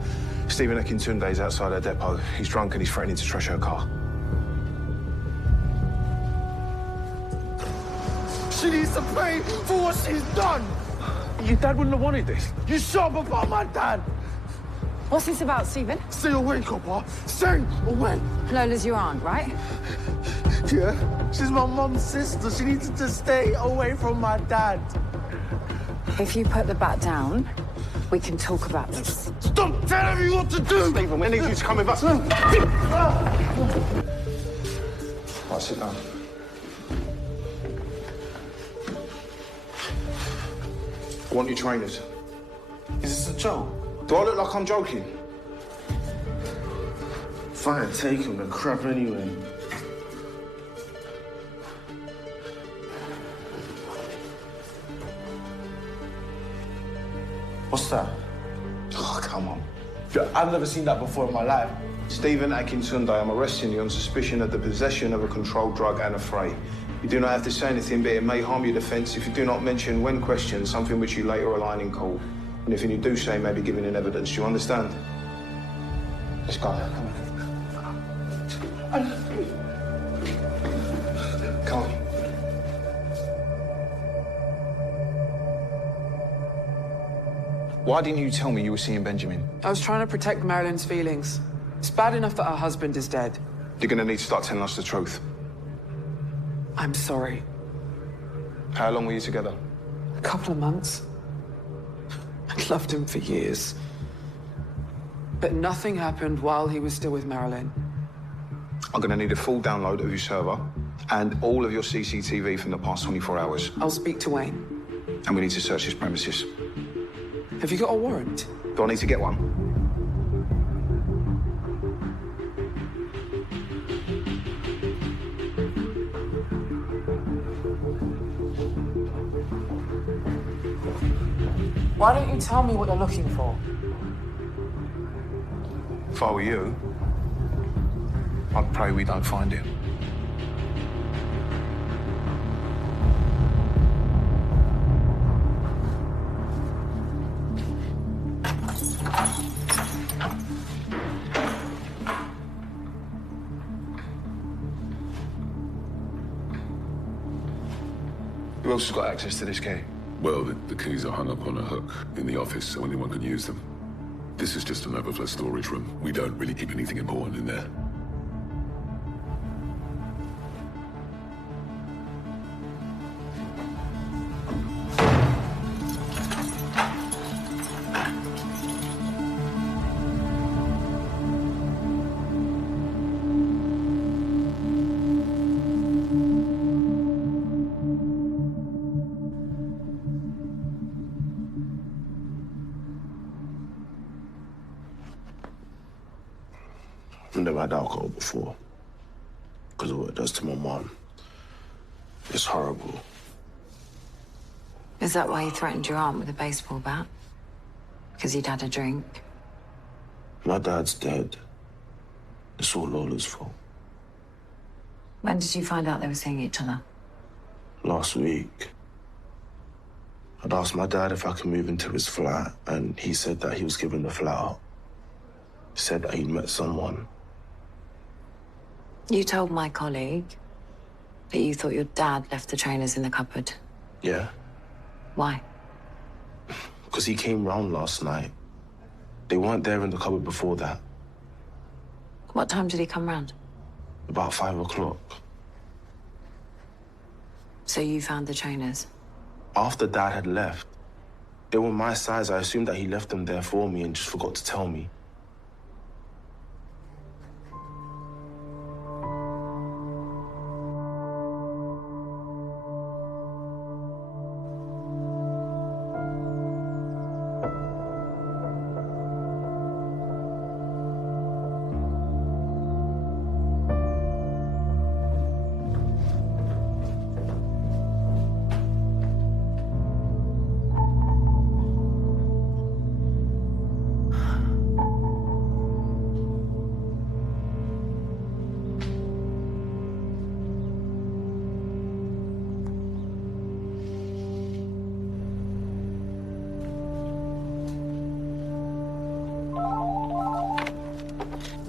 Stephen Akintunde's outside her depot. He's drunk and he's threatening to trash her car. She needs to pay for what she's done. Your dad wouldn't have wanted this. You shut up about my dad. What's this about, Stephen? Stay away, Copper. Stay away. Lola's your aunt, right? Yeah, she's my mum's sister. She needs to stay away from my dad. If you put the bat down, we can talk about this. Stop telling me what to do! Stephen, we need you to come with us. Right, sit down. I want your trainers. Is this a joke? Do I look like I'm joking? Fine, take him. The crap anyway. What's that? Oh, come on. Yeah, I've never seen that before in my life. Stephen Akintunde, I'm arresting you on suspicion of the possession of a controlled drug and a fray. You do not have to say anything, but it may harm your defence if you do not mention, when questioned, something which you later align in court. Anything you do say may be given in evidence. Do you understand? Let's go. Come on. Why didn't you tell me you were seeing Benjamin? I was trying to protect Marilyn's feelings. It's bad enough that her husband is dead. You're going to need to start telling us the truth. I'm sorry. How long were you together? A couple of months. I'd loved him for years. But nothing happened while he was still with Marilyn. I'm going to need a full download of your server and all of your CCTV from the past 24 hours. I'll speak to Wayne. And we need to search his premises. Have you got a warrant? Do I need to get one? Why don't you tell me what you're looking for? If I were you, I'd pray we don't find him. Who else has got access to this key? Well, the keys are hung up on a hook in the office, so anyone can use them. This is just an overflow storage room. We don't really keep anything important in there. I've never had alcohol before. Because of what it does to my mom. It's horrible. Is that why you threatened your aunt with a baseball bat? Because you'd had a drink? My dad's dead. It's all Lola's fault. When did you find out they were seeing each other? Last week. I'd asked my dad if I could move into his flat, and he said that he was giving the flat up. He said that he'd met someone. You told my colleague that you thought your dad left the trainers in the cupboard. Yeah? Why? Because he came round last night. They weren't there in the cupboard before that. What time did he come round? About 5 o'clock. So you found the trainers? After Dad had left. They were my size. I assumed that he left them there for me and just forgot to tell me.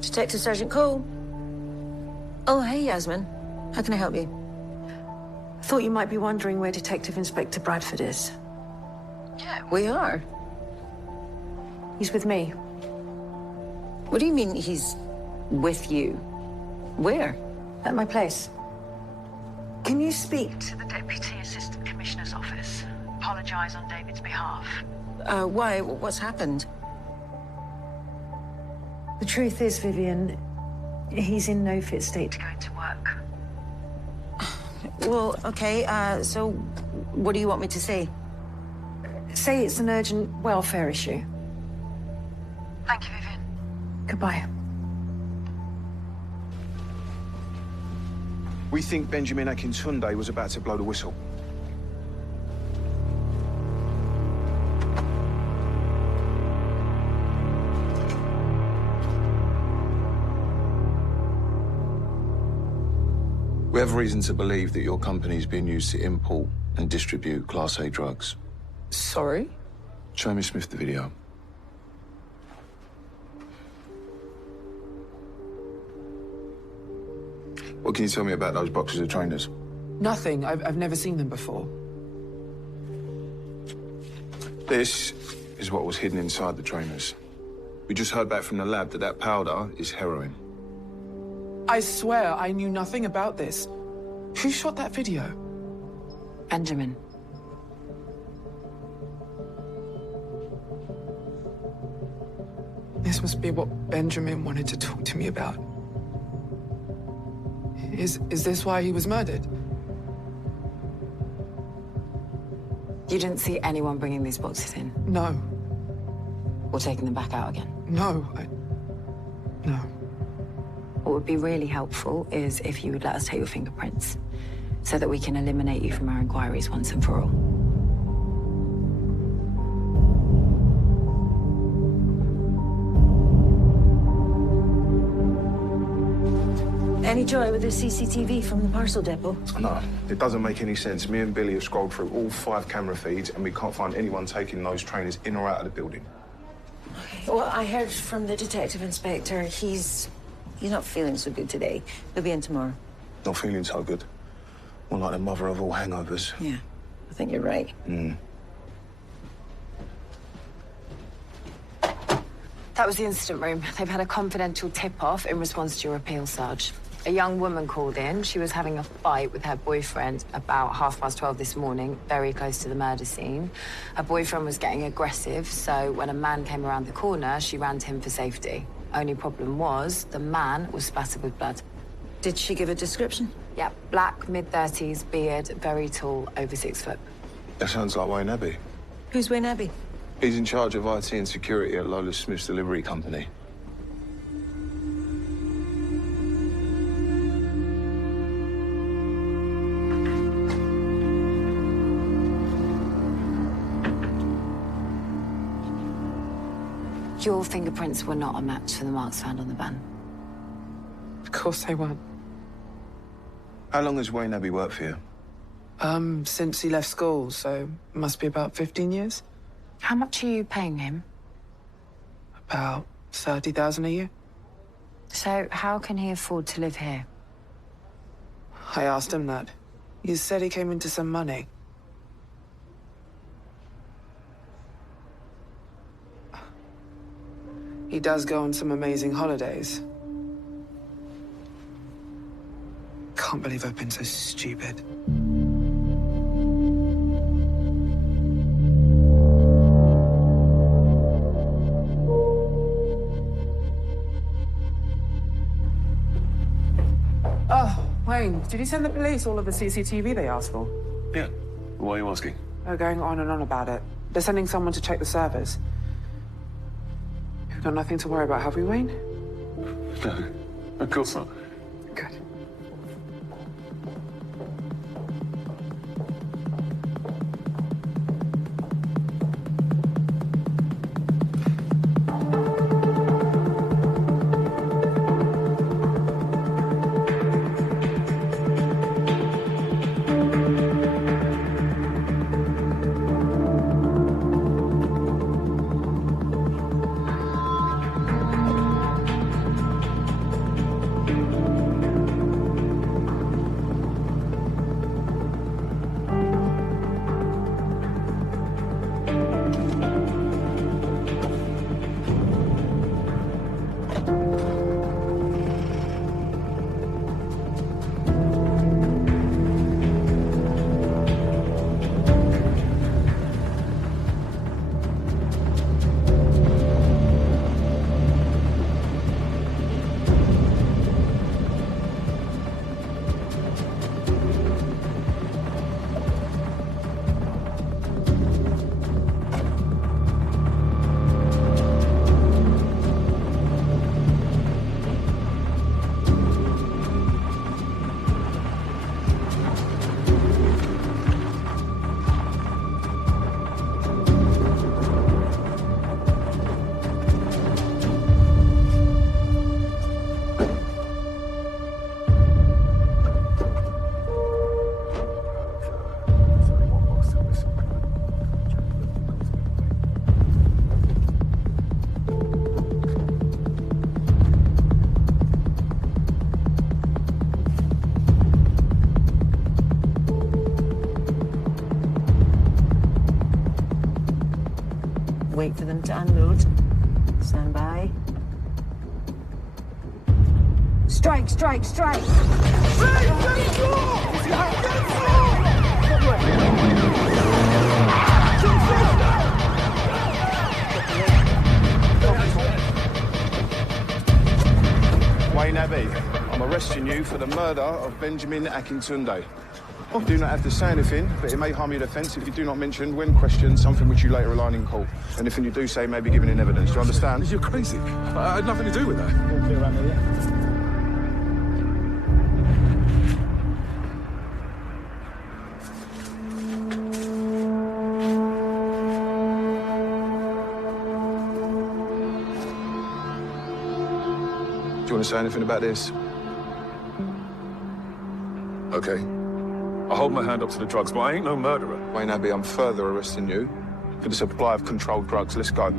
Detective Sergeant Cole. Oh, hey, Yasmin. How can I help you? I thought you might be wondering where Detective Inspector Bradford is. Yeah, we are. He's with me. What do you mean he's with you? Where? At my place. Can you speak to the Deputy Assistant Commissioner's office? Apologise on David's behalf. Why? What's happened? The truth is, Vivian, he's in no fit state to go to work. Well, okay, so what do you want me to say? Say it's an urgent welfare issue. Thank you, Vivian. Goodbye. We think Benjamin Akintunde was about to blow the whistle. We have reason to believe that your company's being used to import and distribute Class A drugs. Sorry? Show me Smith the video. What can you tell me about those boxes of trainers? Nothing. I've never seen them before. This is what was hidden inside the trainers. We just heard back from the lab that that powder is heroin. I swear I knew nothing about this. Who shot that video? Benjamin. This must be what Benjamin wanted to talk to me about. Is this why he was murdered? You didn't see anyone bringing these boxes in? No. Or taking them back out again? No, no. What would be really helpful is if you would let us take your fingerprints so that we can eliminate you from our inquiries once and for all. Any joy with the CCTV from the parcel depot? No, it doesn't make any sense. Me and Billy have scrolled through all 5 camera feeds and we can't find anyone taking those trainers in or out of the building. Okay. Well, I heard from the detective inspector. He's not feeling so good today. He'll be in tomorrow. Not feeling so good. More like the mother of all hangovers. Yeah, I think you're right. That was the incident room. They've had a confidential tip-off in response to your appeal, Sarge. A young woman called in. She was having a fight with her boyfriend about 12:30 this morning, very close to the murder scene. Her boyfriend was getting aggressive, so when a man came around the corner, she ran to him for safety. Only problem was, the man was spattered with blood. Did she give a description? Yeah, black, mid-30s, beard, very tall, over 6 foot. That sounds like Wayne Abbey. Who's Wayne Abbey? He's in charge of IT and security at Lola Smith's delivery company. Your fingerprints were not a match for the marks found on the van. Of course they weren't. How long has Wayne Abbey worked for you? Since he left school, so must be about 15 years. How much are you paying him? About 30,000 a year. So how can he afford to live here? I asked him that. He said he came into some money. He does go on some amazing holidays. Can't believe I've been so stupid. Oh, Wayne, did you send the police all of the CCTV they asked for? Yeah. Why are you asking? They're going on and on about it. They're sending someone to check the servers. We've got nothing to worry about, have we, Wayne? No, of course not. Good. Wait for them to unload. Stand by. Strike, strike, strike! Wayne Abbey, I'm arresting you for the murder of Benjamin Akintunde. You do not have to say anything, but it may harm your defence if you do not mention, when questioned, something which you later align in court. Anything you do say may be given in evidence. Do you understand? You're crazy. I had nothing to do with that. Do you want to say anything about this? Okay. I hold my hand up to the drugs, but I ain't no murderer. Wayne Abbey, I'm further arresting you for the supply of controlled drugs. Let's go.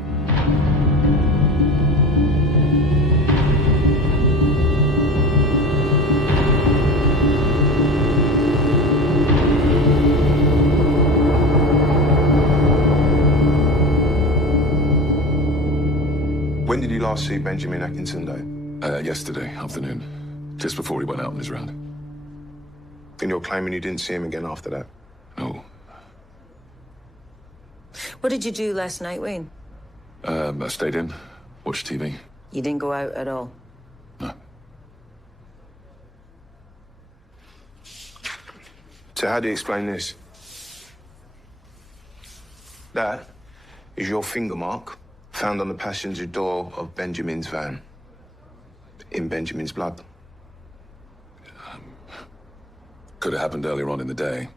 When did you last see Benjamin Akintunde? Yesterday afternoon, just before he went out on his round. And you're claiming you didn't see him again after that? No. What did you do last night, Wayne? I stayed in, watched TV. You didn't go out at all? No. So how do you explain this? That is your finger mark found on the passenger door of Benjamin's van. In Benjamin's blood. Could have happened earlier on in the day.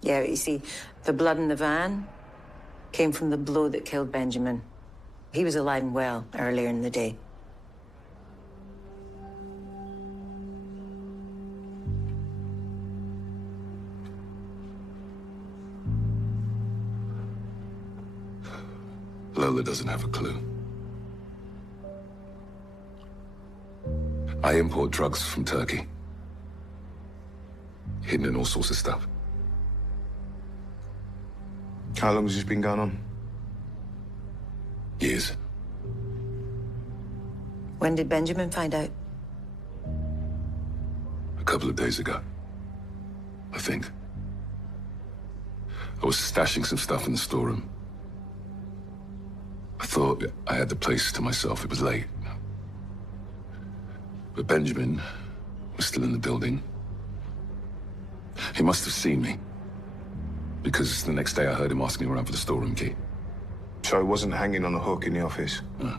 Yeah, but you see, the blood in the van came from the blow that killed Benjamin. He was alive and well earlier in the day. Lola doesn't have a clue. I import drugs from Turkey. Hidden in all sorts of stuff. How long has this been going on? Years. When did Benjamin find out? A couple of days ago, I think. I was stashing some stuff in the storeroom. I thought I had the place to myself. It was late. But Benjamin was still in the building. He must have seen me, because the next day I heard him asking around for the storeroom key. So it wasn't hanging on a hook in the office? No.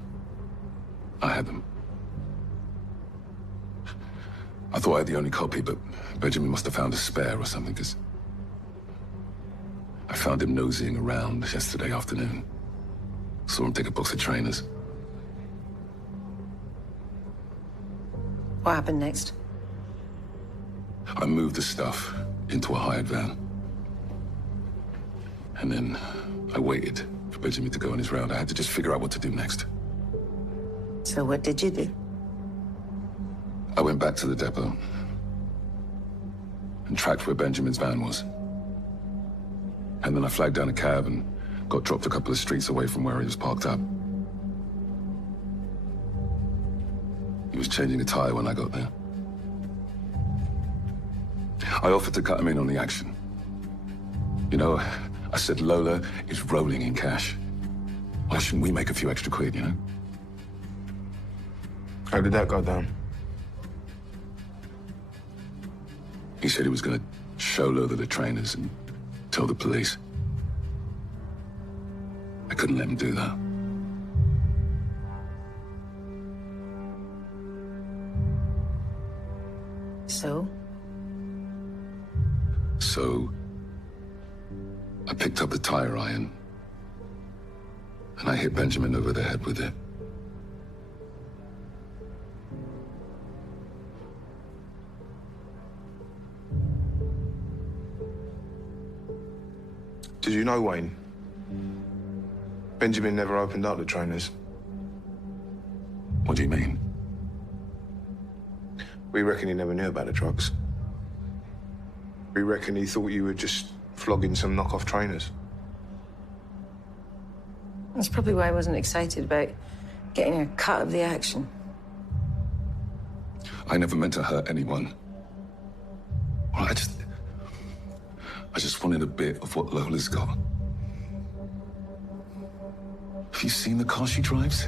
I had them. I thought I had the only copy, but Benjamin must have found a spare or something, because I found him nosing around yesterday afternoon. Saw him take a box of trainers. What happened next? I moved the stuff into a hired van. And then I waited for Benjamin to go on his round. I had to just figure out what to do next. So what did you do? I went back to the depot and tracked where Benjamin's van was. And then I flagged down a cab and got dropped a couple of streets away from where he was parked up. He was changing a tire when I got there. I offered to cut him in on the action. You know, I said Lola is rolling in cash. Why shouldn't we make a few extra quid, you know? How did that go down? He said he was gonna show Lola the trainers and tell the police. I couldn't let him do that. So? So, I picked up the tire iron and I hit Benjamin over the head with it. Did you know, Wayne? Benjamin never opened up the trainers. What do you mean? We reckon he never knew about the drugs. We reckon he thought you were just flogging some knockoff trainers. That's probably why I wasn't excited about getting a cut of the action. I never meant to hurt anyone. Well, I just wanted a bit of what Lola's got. Have you seen the car she drives?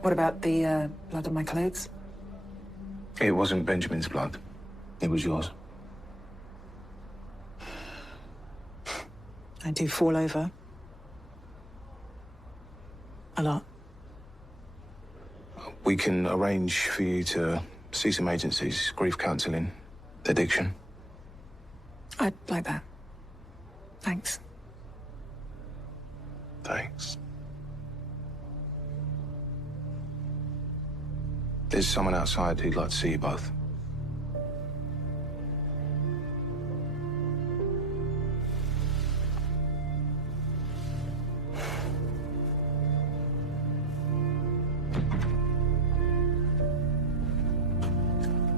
What about the blood on my clothes? It wasn't Benjamin's blood. It was yours. I do fall over. A lot. We can arrange for you to see some agencies, grief counselling, addiction. I'd like that. Thanks. Thanks. There's someone outside who'd like to see you both.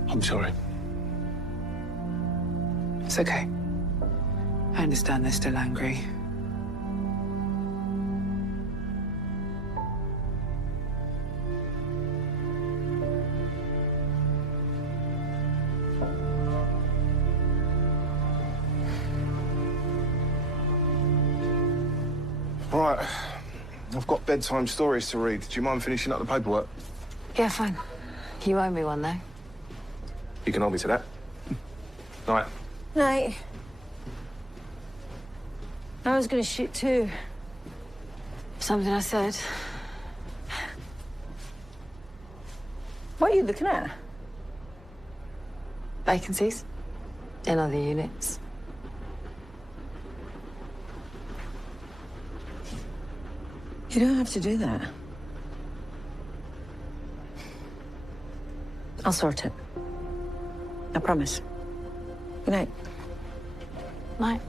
I'm sorry. It's okay. I understand they're still angry. Right. I've got bedtime stories to read. Do you mind finishing up the paperwork? Yeah, fine. You owe me one, though. You can hold me to that. Night. Night. I was gonna shoot too. Something I said. What are you looking at? Vacancies in other units. You don't have to do that. I'll sort it. I promise. Good night. Night.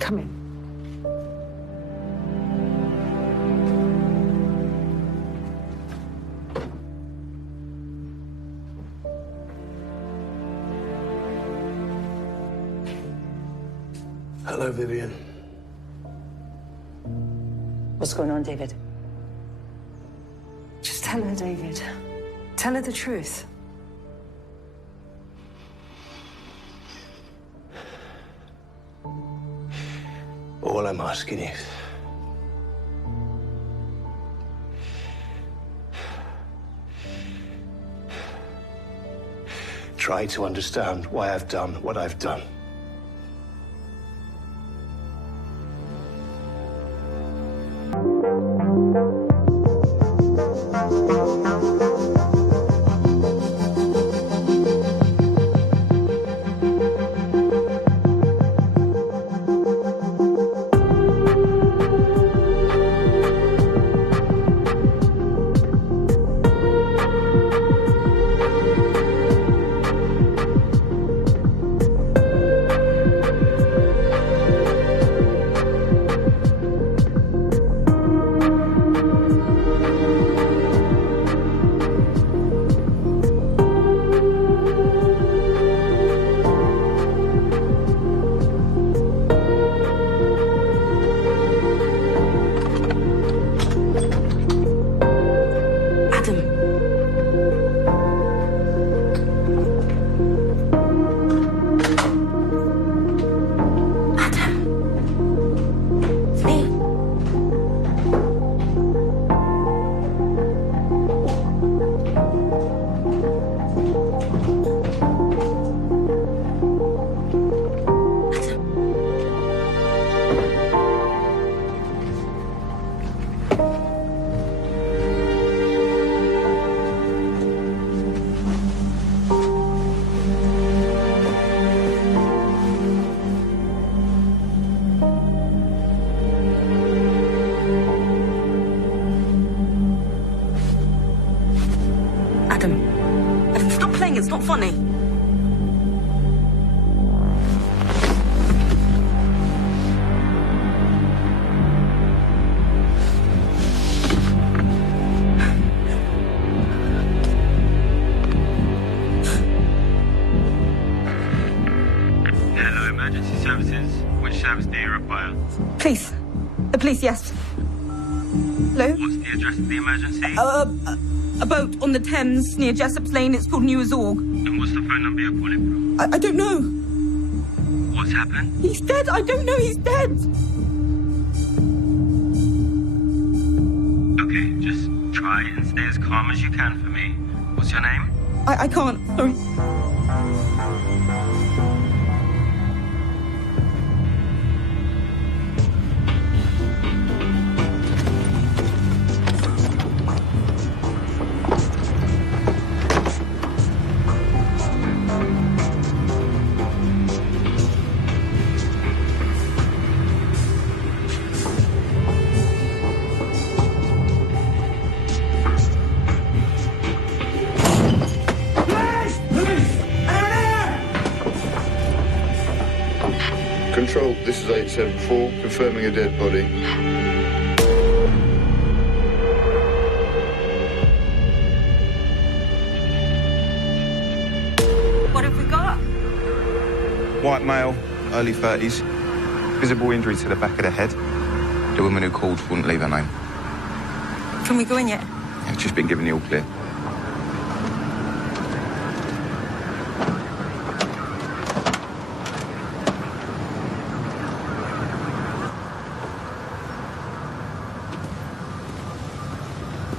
Come in. Hello, Vivian. What's going on, David? Just tell her, David. Tell her the truth. All I'm asking is, try to understand why I've done what I've done. Adam, stop playing. It's not funny. Hello, emergency services. Which service do you require? Police. The police, yes. Hello? What's the address of the emergency? A boat on the Thames near Jessop's Lane. It's called New Azorg. And what's the phone number you're calling from? I don't know. What's happened? He's dead. I don't know. He's dead. Okay, just try and stay as calm as you can for me. What's your name? I can't. Sorry. Control, this is 874, confirming a dead body. What have we got? White male, early 30s. Visible injury to the back of the head. The woman who called wouldn't leave her name. Can we go in yet? It's just been given the all clear.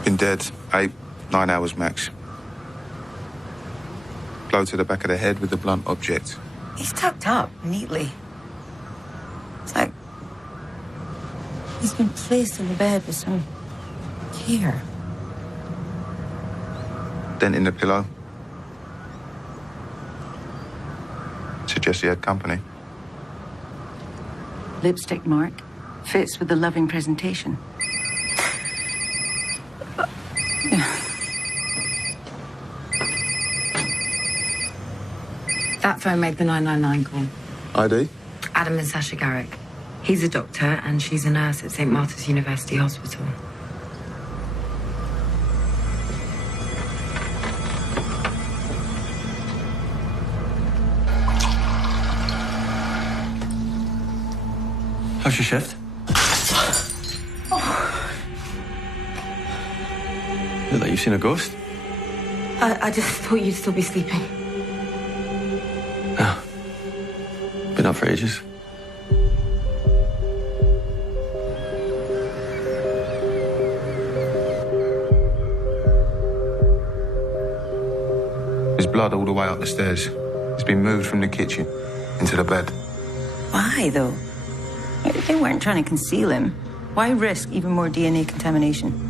Been dead 8-9 hours max. Blow to the back of the head with a blunt object. He's tucked up neatly. It's like he's been placed in the bed with some care. Dent in the pillow. Suggests he had company. Lipstick mark. Fits with the loving presentation. That phone made the 999 call. ID? Adam and Sasha Garrick. He's a doctor and she's a nurse at St. Martha's University Hospital. How's your shift? Look like you've seen a ghost. I just thought you'd still be sleeping. Ah. Been up for ages. There's blood all the way up the stairs. It's been moved from the kitchen into the bed. Why, though? They weren't trying to conceal him. Why risk even more DNA contamination?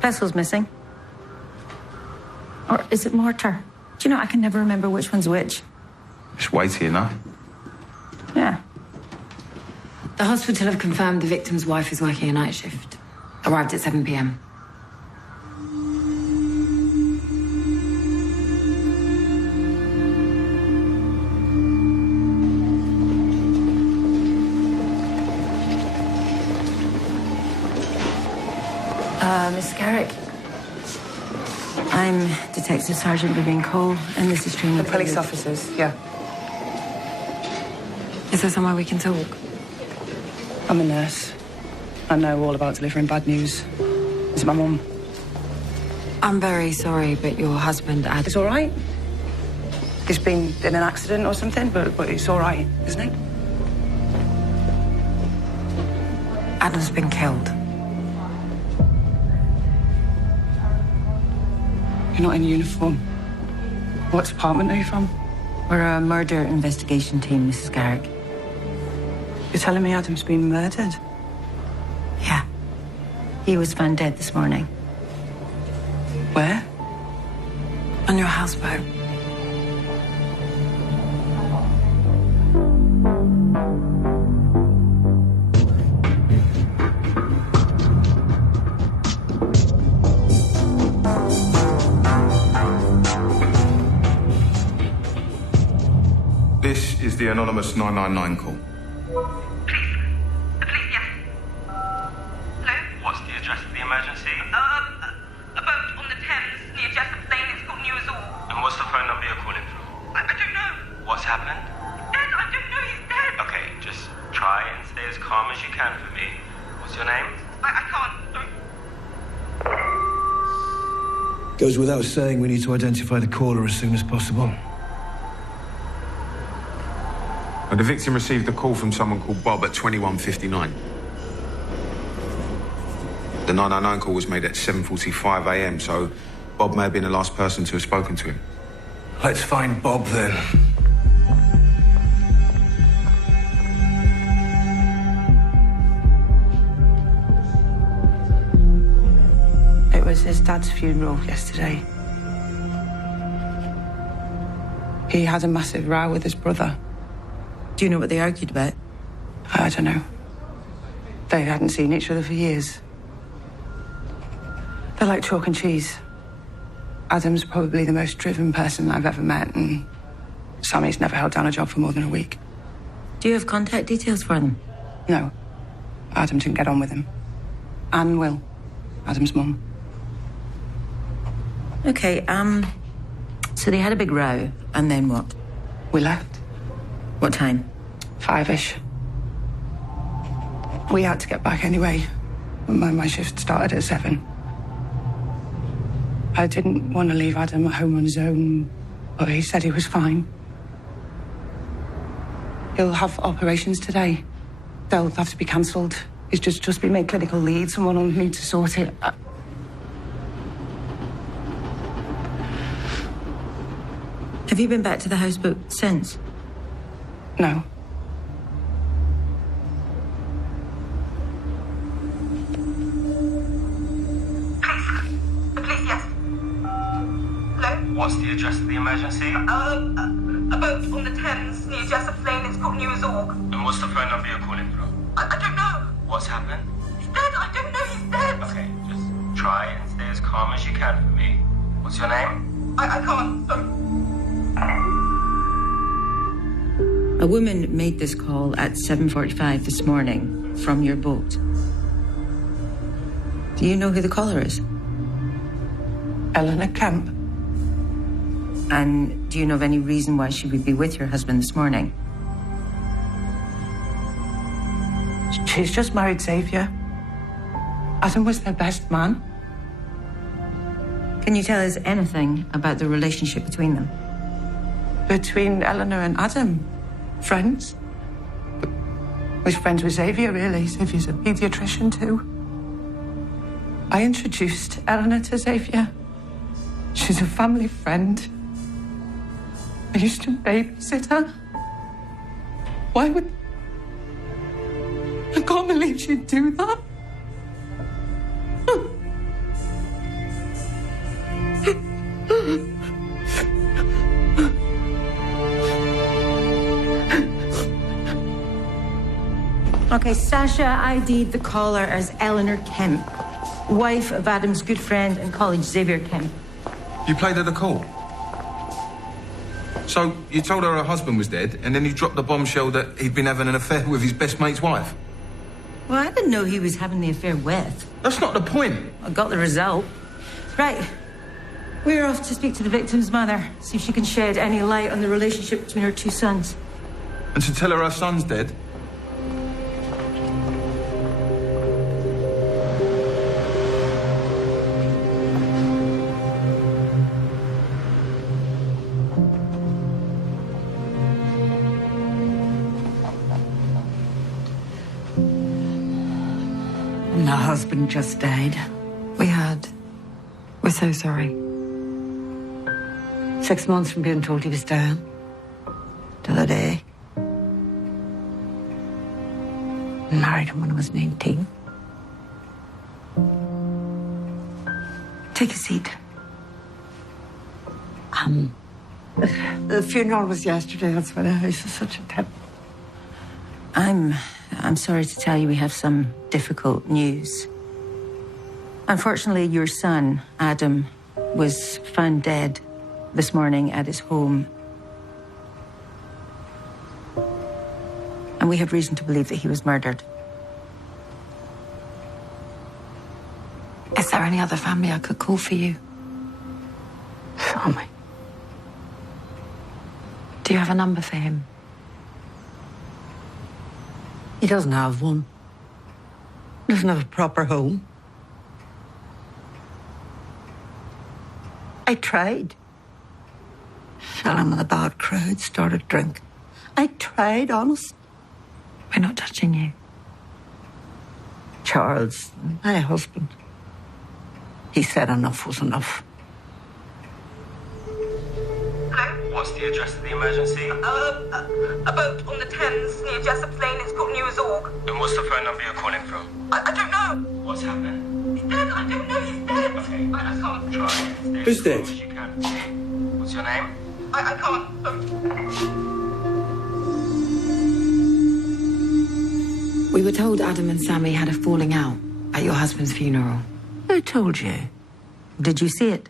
Vessel's missing. Or is it mortar? Do you know, I can never remember which one's which. It's weighty enough. Yeah. The hospital have confirmed the victim's wife is working a night shift. Arrived at 7 p.m. Miss Garrick. I'm Detective Sergeant Vivian Cole, and this is training. The police officers, yeah. Is there somewhere we can talk? I'm a nurse. I know all about delivering bad news. Is it my mum? I'm very sorry, but your husband, Adam... It's all right. He's been in an accident or something, but it's all right, isn't it? Adam's been killed. You're not in uniform. What department are you from? We're a murder investigation team, Mrs. Garrick. You're telling me Adam's been murdered? Yeah. He was found dead this morning. Where? On your houseboat. This is the anonymous 999 call. What's the address of the emergency? A boat on the Thames near Jessup Lane. It's called New Azul. And what's the phone number you're calling from? I don't know. What's happened? Dead. I don't know. He's dead. Okay, just try and stay as calm as you can for me. What's your name? I can't. Sorry. Goes without saying, we need to identify the caller as soon as possible. The victim received a call from someone called Bob at 21:59. The 999 call was made at 7:45 a.m, so Bob may have been the last person to have spoken to him. Let's find Bob, then. It was his dad's funeral yesterday. He had a massive row with his brother. Do you know what they argued about? I don't know. They hadn't seen each other for years. They're like chalk and cheese. Adam's probably the most driven person I've ever met, and Sammy's never held down a job for more than a week. Do you have contact details for them? No. Adam didn't get on with him. Anne will. Adam's mum. Okay, so they had a big row, and then what? We left. What time? 5-ish. We had to get back anyway. My shift started at 7. I didn't want to leave Adam at home on his own, but he said he was fine. He'll have operations today. They'll have to be cancelled. He's just been made clinical lead. Someone will need to sort it. Have you been back to the houseboat since? No. Police, yes. Hello? What's the address of the emergency? A A boat on the Thames near Jessup Lane. It's called News Org. And what's the phone number you're calling from? I don't know. What's happened? He's dead. I don't know. He's dead. Okay, just try and stay as calm as you can for me. What's your name? I can't. Sorry. A woman made this call at 7:45 this morning from your boat. Do you know who the caller is? Eleanor Kemp. And do you know of any reason why she would be with your husband this morning? She's just married Xavier. Adam was their best man. Can you tell us anything about the relationship between them? Between Eleanor and Adam? Friends? Was friends with Xavier, really. Xavier's a paediatrician, too. I introduced Eleanor to Xavier. She's a family friend. I used to babysit her. Why would... I can't believe she'd do that. Okay, Sasha ID'd the caller as Eleanor Kemp, wife of Adam's good friend and colleague Xavier Kemp. You played her the call? So, you told her husband was dead, and then you dropped the bombshell that he'd been having an affair with his best mate's wife? Well, I didn't know he was having the affair with. That's not the point. I got the result. Right. We're off to speak to the victim's mother, see if she can shed any light on the relationship between her two sons. And to tell her son's dead? My husband just died. We heard. We're so sorry. 6 months from being told he was dying. To the day. Married him when I was 19. Take a seat. The funeral was yesterday. That's why the house is such a tip. I'm sorry to tell you we have some difficult news. Unfortunately, your son, Adam, was found dead this morning at his home. And we have reason to believe that he was murdered. Is there any other family I could call for you? Family? Do you have a number for him? He doesn't have one. Doesn't have a proper home. I tried. Fell in with a bad crowd, started drinking. I tried, honest. We're not touching you. Charles, my husband, he said enough was enough. What's the address of the emergency? A boat on the Thames near Jessup Lane. It's called News Org. And what's the phone number you're calling from? I don't know. What's happened? He's dead. I don't know. He's dead. Okay, I can't. try and stay Who's as dead? calm as you can for me. What's your name? I can't. We were told Adam and Sammy had a falling out at your husband's funeral. I told you. Did you see it?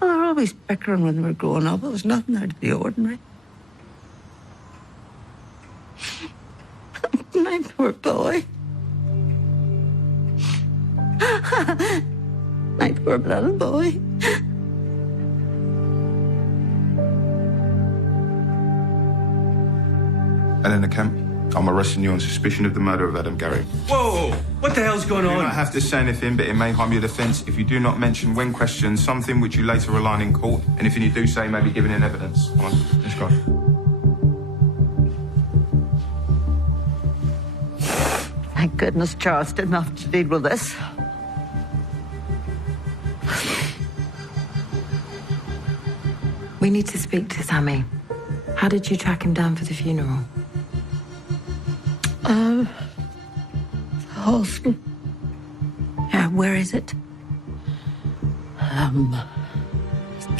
Well, they were always bickering when they were growing up. It was nothing out of the ordinary. My poor boy. My poor little boy. Eleanor Kemp, I'm arresting you on suspicion of the murder of Adam Garrick. Whoa! What the hell's going You do on? not have to say anything, but it may harm your defence if you do not mention when questioned something which you later rely on in court. Anything you do say may be given in evidence. Come on, let's go. Thank goodness Charles didn't have to deal with this. We need to speak to Sammy. How did you track him down for the funeral? The hospital. Yeah, where is it?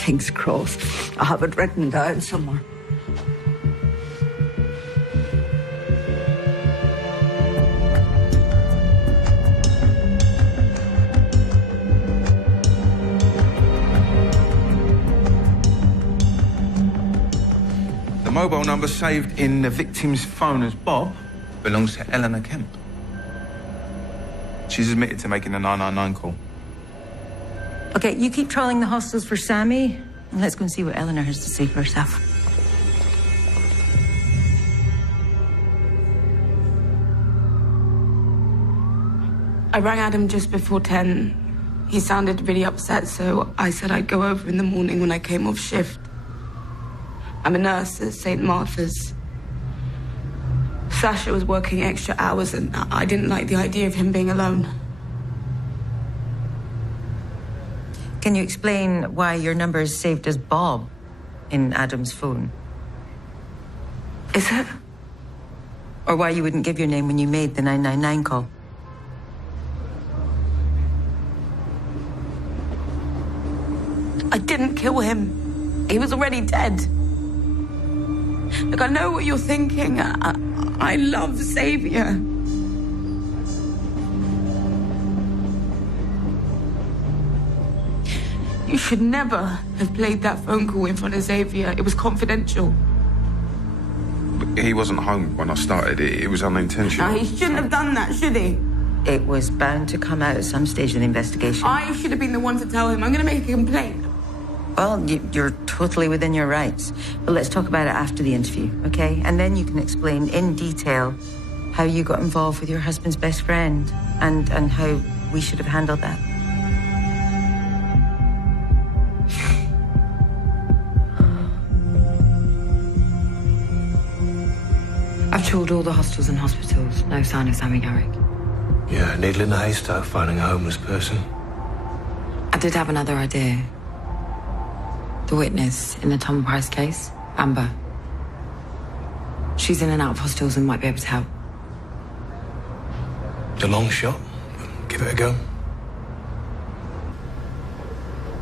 King's Cross. I have it written down somewhere. The mobile number saved in the victim's phone as Bob belongs to Eleanor Kemp. She's admitted to making the 999 call. Okay, you keep trawling the hostels for Sammy, and let's go and see what Eleanor has to say for herself. I rang Adam just before 10. He sounded really upset, so I said I'd go over in the morning when I came off shift. I'm a nurse at St. Martha's. Sasha was working extra hours, and I didn't like the idea of him being alone. Can you explain why your number is saved as Bob in Adam's phone? Is it? Or why you wouldn't give your name when you made the 999 call? I didn't kill him. He was already dead. Look, I know what you're thinking. I love Xavier. You should never have played that phone call in front of Xavier. It was confidential. But he wasn't home when I started. It was unintentional. Now, he shouldn't have done that, should he? It was bound to come out at some stage of the investigation. I should have been the one to tell him. I'm going to make a complaint. Well, you're totally within your rights. But let's talk about it after the interview, okay? And then you can explain in detail how you got involved with your husband's best friend and how we should have handled that. I've trawled all the hostels and hospitals. No sign of Sammy Garrick. Yeah, needle in a haystack finding a homeless person. I did have another idea. The witness in the Tom Price case, Amber. She's in and out of hostels and might be able to help. It's a long shot. Give it a go.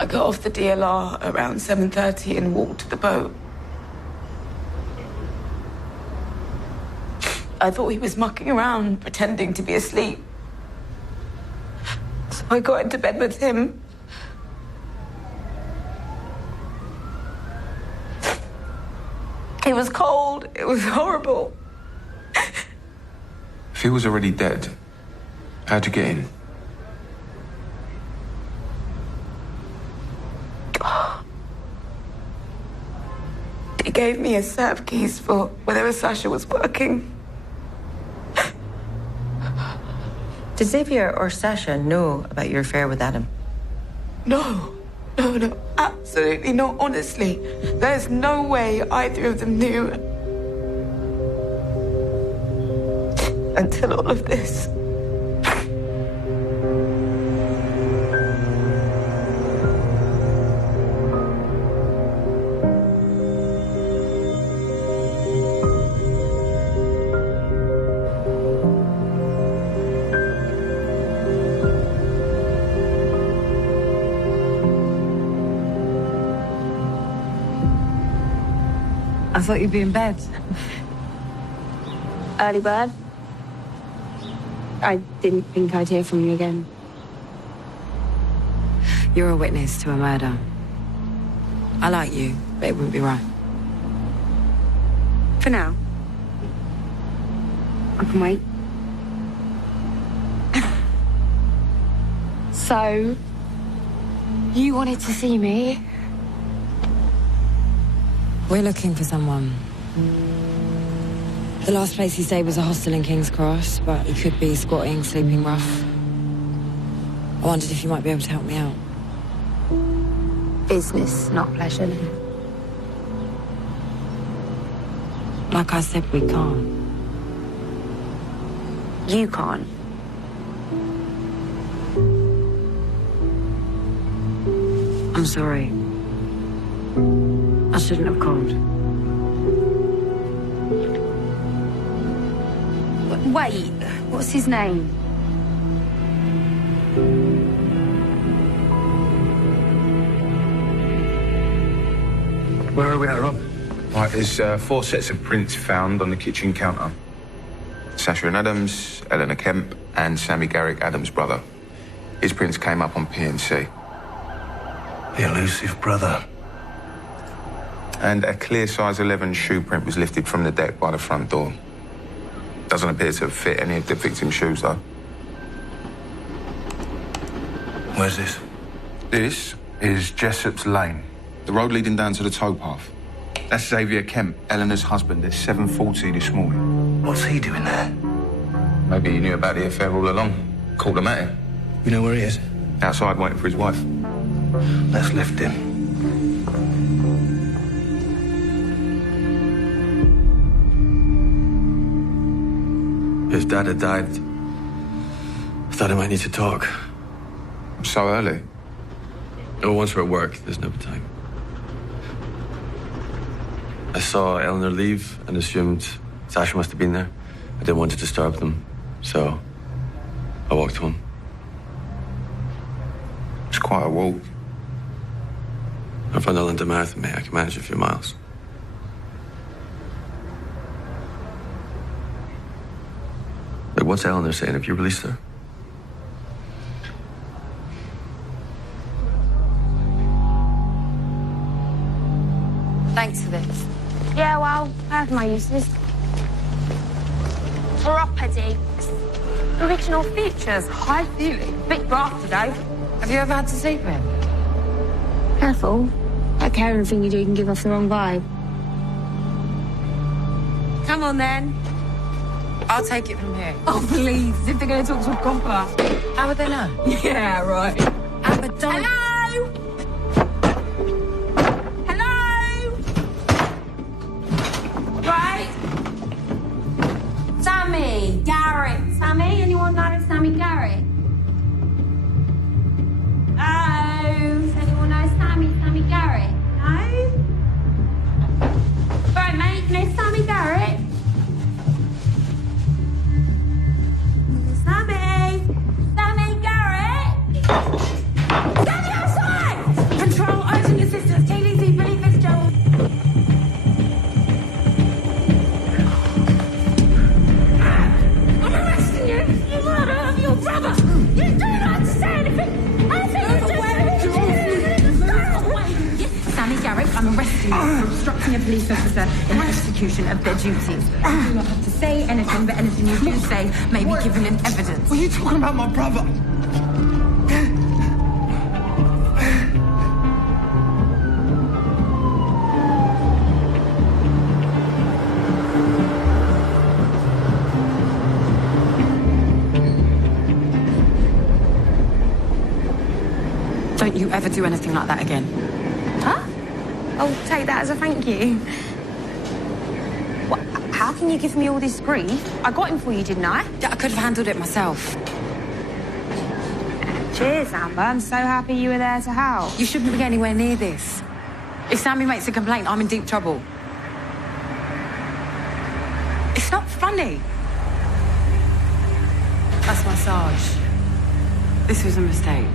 I got off the DLR around 7:30 and walked to the boat. I thought he was mucking around, pretending to be asleep. So I got into bed with him. It was cold. It was horrible. If he was already dead, how'd you get in? He gave me a set of keys for wherever Sasha was working. Did Xavier or Sasha know about your affair with Adam? No, absolutely not, honestly. There's no way either of them knew. Until all of this. I thought you'd be in bed. Early bird. I didn't think I'd hear from you again. You're a witness to a murder. I like you, but it wouldn't be right. For now. I can wait. So, you wanted to see me? We're looking for someone. The last place he stayed was a hostel in King's Cross, but he could be squatting, sleeping rough. I wondered if you might be able to help me out. Business, not pleasure. Like I said, we can't. You can't. I'm sorry. I shouldn't have called. Wait, what's his name? Where are we at, Rob? Right, there's 4 sets of prints found on the kitchen counter. Sasha and Adams, Eleanor Kemp, and Sammy Garrick, Adams' brother. His prints came up on PNC. The elusive brother. And a clear size 11 shoe print was lifted from the deck by the front door. Doesn't appear to have fit any of the victim's shoes, though. Where's this? This is Jessop's Lane, the road leading down to the towpath. That's Xavier Kemp, Eleanor's husband, at 7:40 this morning. What's he doing there? Maybe he knew about the affair all along. Called him at him. You know where he is? Outside, waiting for his wife. Let's lift him. His dad had died. I thought I might need to talk. So early? Oh, once we're at work, there's no time. I saw Eleanor leave and assumed Sasha must have been there. I didn't want to disturb them, so I walked home. It's quite a walk. I'm from the London Marathon, mate. I can manage a few miles. Like, what's Eleanor saying? Have you released her? Thanks for this. Yeah, well, I have my uses. Proper digs. Original features, high feeling. Bit graft today. Have you ever had to sleep with him? Careful. That caring thing you do can give off the wrong vibe. Come on, then. I'll take it from here. Oh, please. If they're going to talk to a copper. How would they know? Yeah, right. Amber, don't... Hello? Hello? Right. Sammy. Garrett. Sammy? Anyone know Sammy Garrett? Oh. Does anyone know Sammy Garrett? No? Right, mate. You know Sammy Garrett? Sammy Garrett! Sammy outside! Control, urgent assistance, TDC, Billy Fitzgerald. I'm arresting you! You murder of your brother! You do not have to say anything! I think Sammy Garrick, I'm arresting you for obstructing a police officer in the execution of their duties. You do not have to say anything, but anything you do say may be given in evidence. What are you talking about, my brother? Don't you ever do anything like that again. Huh? I'll take that as a thank you. What, how can you give me all this grief? I got him for you, didn't I? Yeah, I could have handled it myself. Cheers, Amber. I'm so happy you were there to help. You shouldn't be anywhere near this. If Sammy makes a complaint, I'm in deep trouble. It's not funny. That's my Sarge. This was a mistake.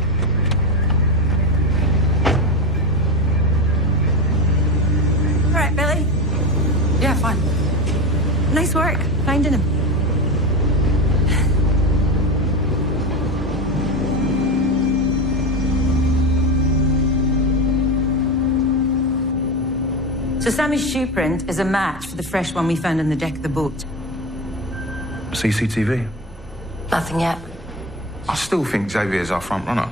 All right, Billy. Yeah, fine. Nice work finding him. So Sammy's shoe print is a match for the fresh one we found on the deck of the boat. CCTV? Nothing yet. I still think Xavier's our front runner.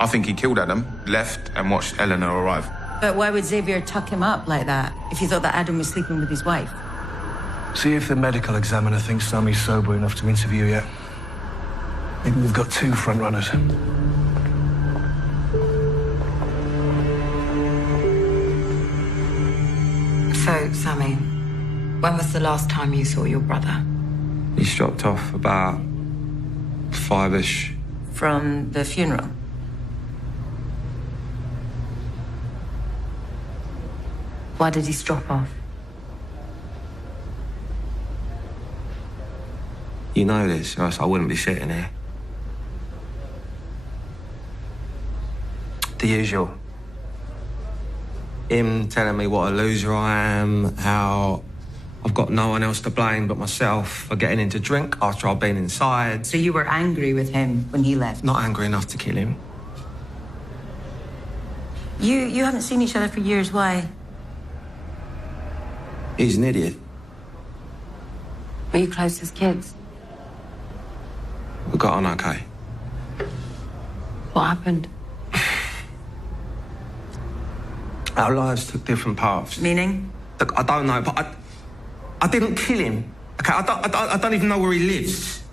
I think he killed Adam, left, and watched Eleanor arrive. But why would Xavier tuck him up like that if he thought that Adam was sleeping with his wife? See if the medical examiner thinks Sammy's sober enough to interview yet. Maybe we've got 2 front runners. So, Sammy, when was the last time you saw your brother? He's dropped off about 5-ish. From the funeral? Why did he drop off? You know this, or else I wouldn't be sitting here. The usual. him telling me what a loser I am, how I've got no one else to blame but myself for getting into drink after I've been inside. So you were angry with him when he left? Not angry enough to kill him. You haven't seen each other for years, why? He's an idiot. Were you close as kids? We got on okay. What happened? Our lives took different paths. Meaning? Look, I don't know, but I didn't kill him. Okay, I don't even know where he lives.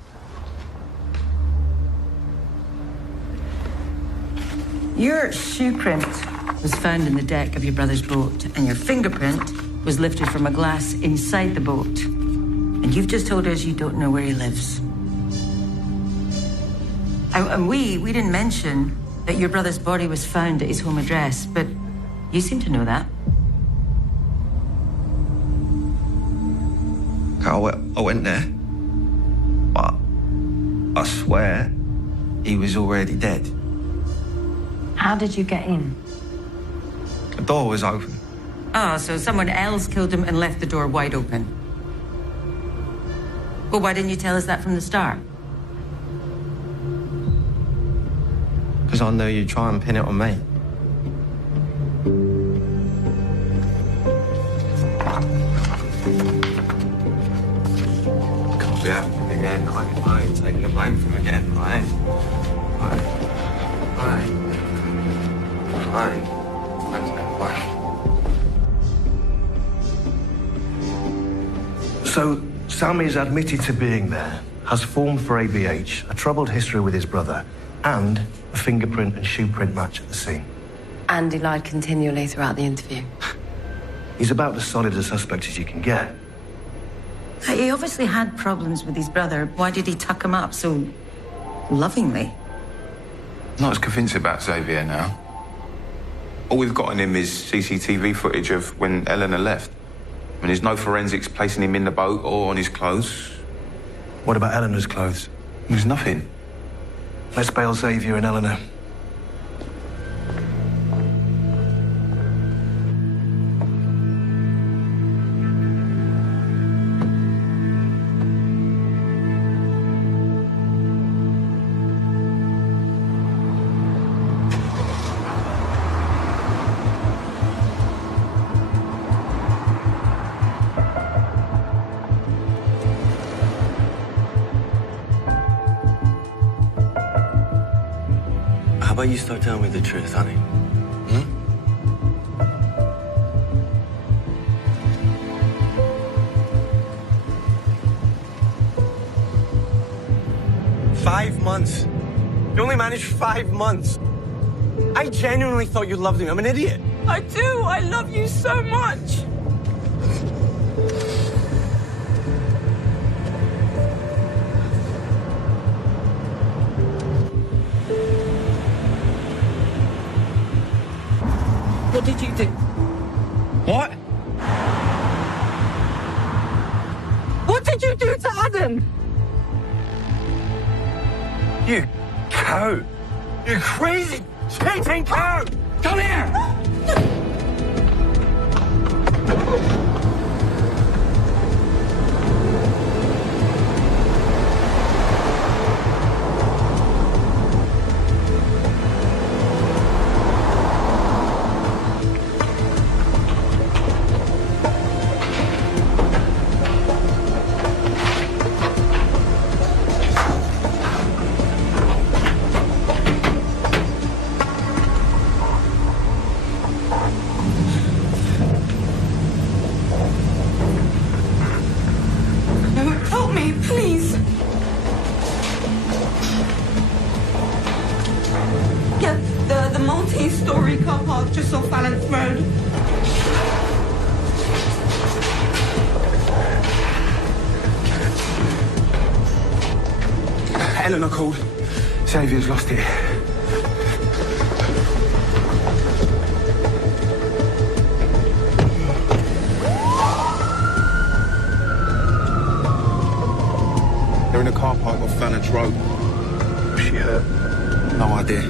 Your shoe print was found in the deck of your brother's boat, and your fingerprint was lifted from a glass inside the boat. And you've just told us you don't know where he lives. And we didn't mention that your brother's body was found at his home address, but you seem to know that. I went there, but I swear he was already dead. How did you get in? The door was open. Oh, so someone else killed him and left the door wide open. Well, why didn't you tell us that from the start? Because I knew you'd try and pin it on me. Can't be happening again. I ain't taking the blame for him again. I ain't. So, Sammy's admitted to being there, has formed for ABH, a troubled history with his brother, and a fingerprint and shoe print match at the scene. And he lied continually throughout the interview. He's about as solid a suspect as you can get. He obviously had problems with his brother. Why did he tuck him up so lovingly? Not as convinced about Xavier now. All we've got on him is CCTV footage of when Eleanor left. I mean, there's no forensics placing him in the boat or on his clothes. What about Eleanor's clothes? There's nothing. Let's bail Xavier and Eleanor. How about you start telling me the truth, honey? Hmm? 5 months. You only managed 5 months. I genuinely thought you loved me. I'm an idiot. I do. I love you so much. What did you do? What? What did you do to Adam? You cow. You crazy, cheating cow. Come here. Help me, please. Yeah, the multi-story car park just off Valence Road. Eleanor called. Xavier's lost it. They're in a car park off Valence Road. Was she hurt? No idea.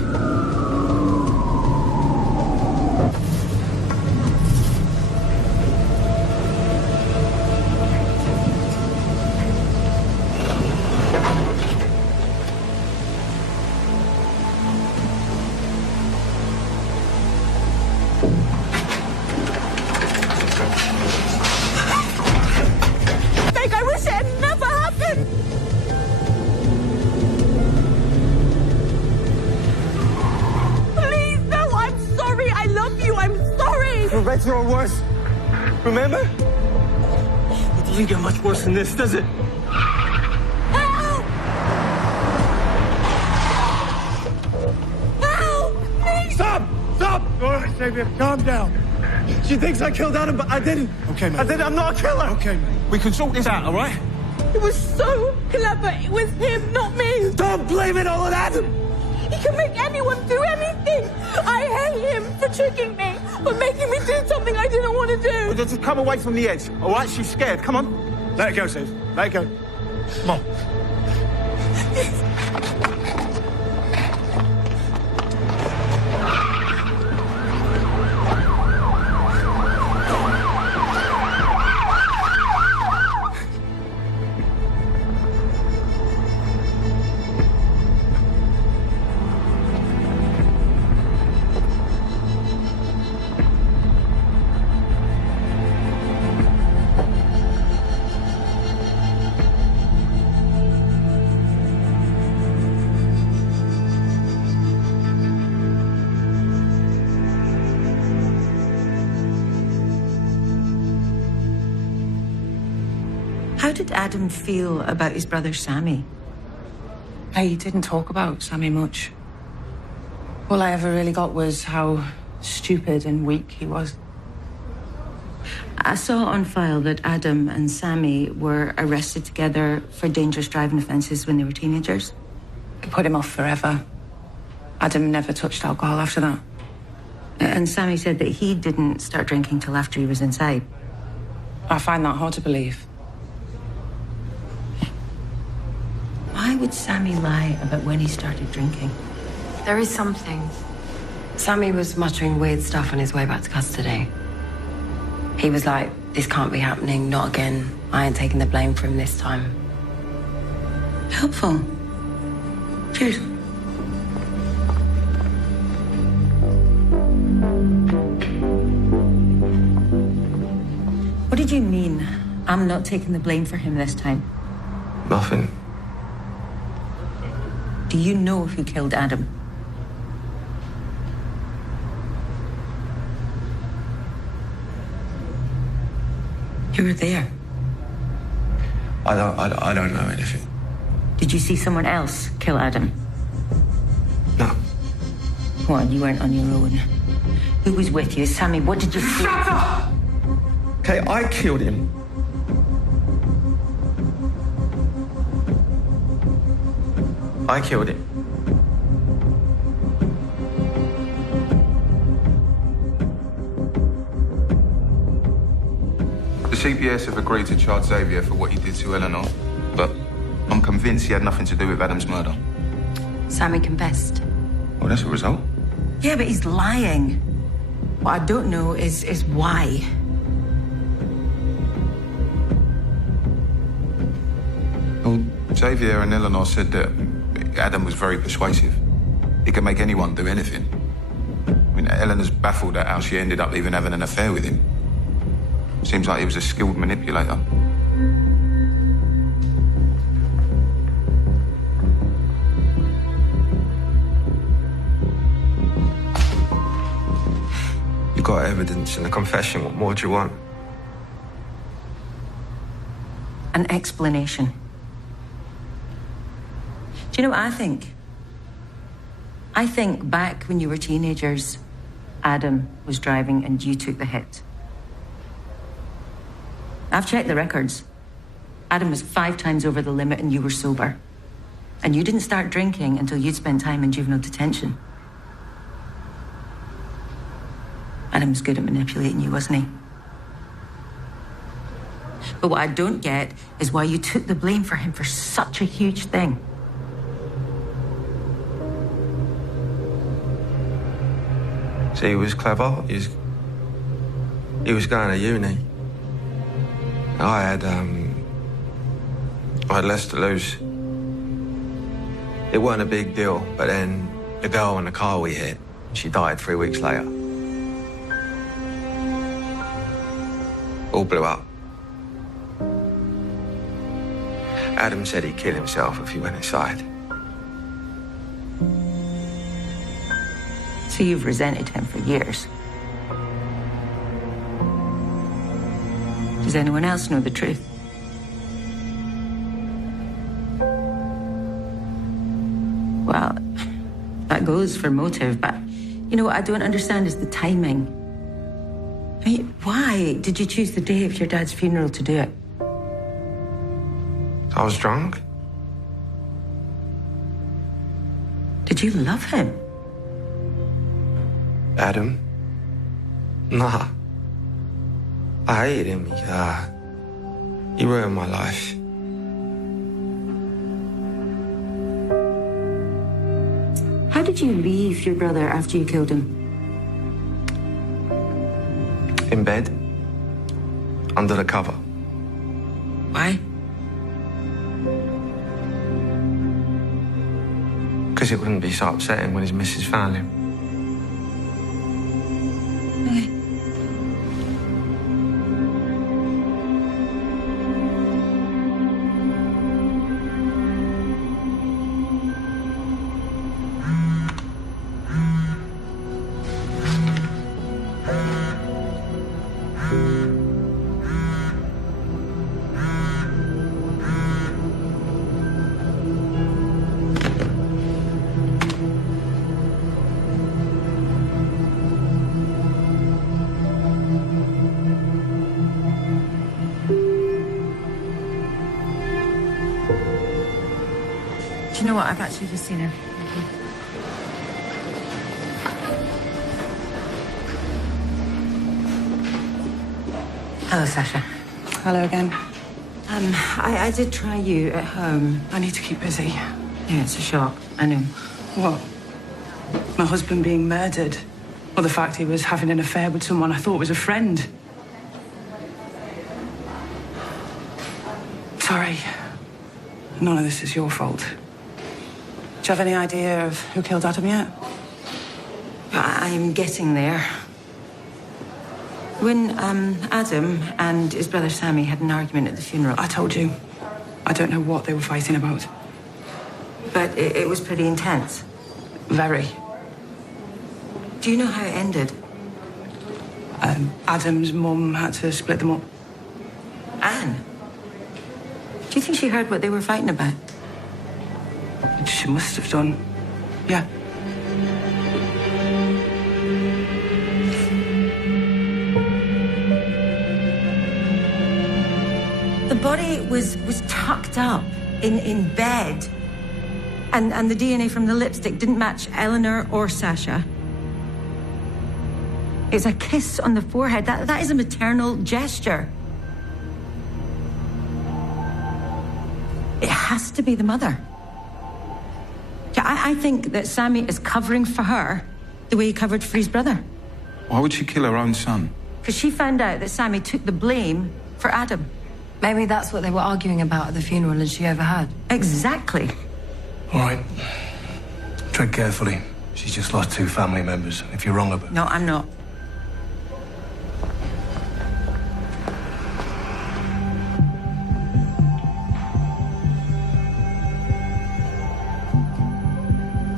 worse. Remember? It doesn't get much worse than this, does it? Help! Help! Please! Stop! Stop! All right, Xavier, calm down. She thinks I killed Adam, but I didn't. Okay, man. I didn't. I'm not a killer. Okay, man. We can sort this out, all right? It was so clever. It was him, not me. Don't blame it all on Adam. He can make anyone do anything. I hate him for tricking me, for making me do something I didn't want to do. Well, just come away from the edge, all right? She's scared. Come on. Let it go, Steve. Let it go. Come on. How did Adam feel about his brother Sammy? I didn't talk about Sammy much. All I ever really got was how stupid and weak he was. I saw on file that Adam and Sammy were arrested together for dangerous driving offences when they were teenagers. It put him off forever. Adam never touched alcohol after that. And Sammy said that he didn't start drinking till after he was inside. I find that hard to believe. Why would Sammy lie about when he started drinking? There is something. Sammy was muttering weird stuff on his way back to custody. He was like, this can't be happening, not again. I ain't taking the blame for him this time. Helpful. Cheers. What did you mean, I'm not taking the blame for him this time? Nothing. Do you know who killed Adam? You were there. I don't know anything. Did you see someone else kill Adam? No. Well, you weren't on your own. Who was with you? Sammy, what did you see? Shut up! Okay, I killed him. I killed him. The CPS have agreed to charge Xavier for what he did to Eleanor, but I'm convinced he had nothing to do with Adam's murder. Sammy confessed. Well, that's a result. Yeah, but he's lying. What I don't know is why. Well, Xavier and Eleanor said that Adam was very persuasive. He could make anyone do anything. I mean, Eleanor's baffled at how she ended up even having an affair with him. Seems like he was a skilled manipulator. You got evidence and a confession. What more do you want? An explanation. Do you know what I think? I think back when you were teenagers, Adam was driving and you took the hit. I've checked the records. Adam was 5 times over the limit and you were sober. And you didn't start drinking until you'd spent time in juvenile detention. Adam was good at manipulating you, wasn't he? But what I don't get is why you took the blame for him for such a huge thing. See, he was clever. He was going to uni. I had less to lose. It wasn't a big deal, but then the girl in the car we hit, she died 3 weeks later. All blew up. Adam said he'd kill himself if he went inside. So you've resented him for years. Does anyone else know the truth? Well, that goes for motive, but you know what I don't understand is the timing. I mean, why did you choose the day of your dad's funeral to do it? I was drunk. Did you love him? Adam? Nah. I hated him. He ruined my life. How did you leave your brother after you killed him? In bed. Under the cover. Why? Because it wouldn't be so upsetting when his missus found him. Okay. Do you know what? I've actually just seen her. Hello, Sasha. Hello again. I did try you at home. I need to keep busy. Yeah, it's a shock. I know. What? My husband being murdered? Or the fact he was having an affair with someone I thought was a friend? Sorry. None of this is your fault. Do you have any idea of who killed Adam yet? I'm getting there. When Adam and his brother Sammy had an argument at the funeral... I told you. I don't know what they were fighting about. But it was pretty intense. Very. Do you know how it ended? Adam's mum had to split them up. Anne? Do you think she heard what they were fighting about? She must have done. Yeah. The body was tucked up in bed. And the DNA from the lipstick didn't match Eleanor or Sasha. It's a kiss on the forehead. That is a maternal gesture. It has to be the mother. Yeah, I think that Sammy is covering for her the way he covered for his brother. Why would she kill her own son? Because she found out that Sammy took the blame for Adam. Maybe that's what they were arguing about at the funeral and she overheard. Exactly. All right. Tread carefully. She's just lost 2 family members. If you're wrong about... No, I'm not.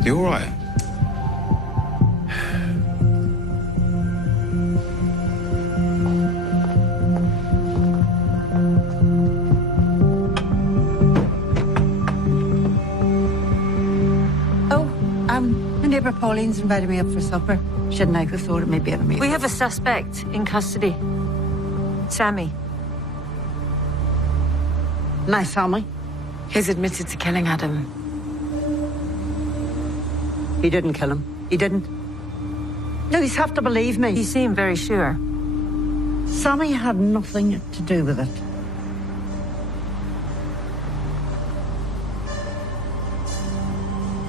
You all right? My neighbour Pauline's invited me up for supper. Shouldn't I have thought it may be a meal? We have a suspect in custody. Sammy. My Sammy? He's admitted to killing Adam. He didn't kill him. He didn't. No, you have to believe me. You seem very sure. Sammy had nothing to do with it.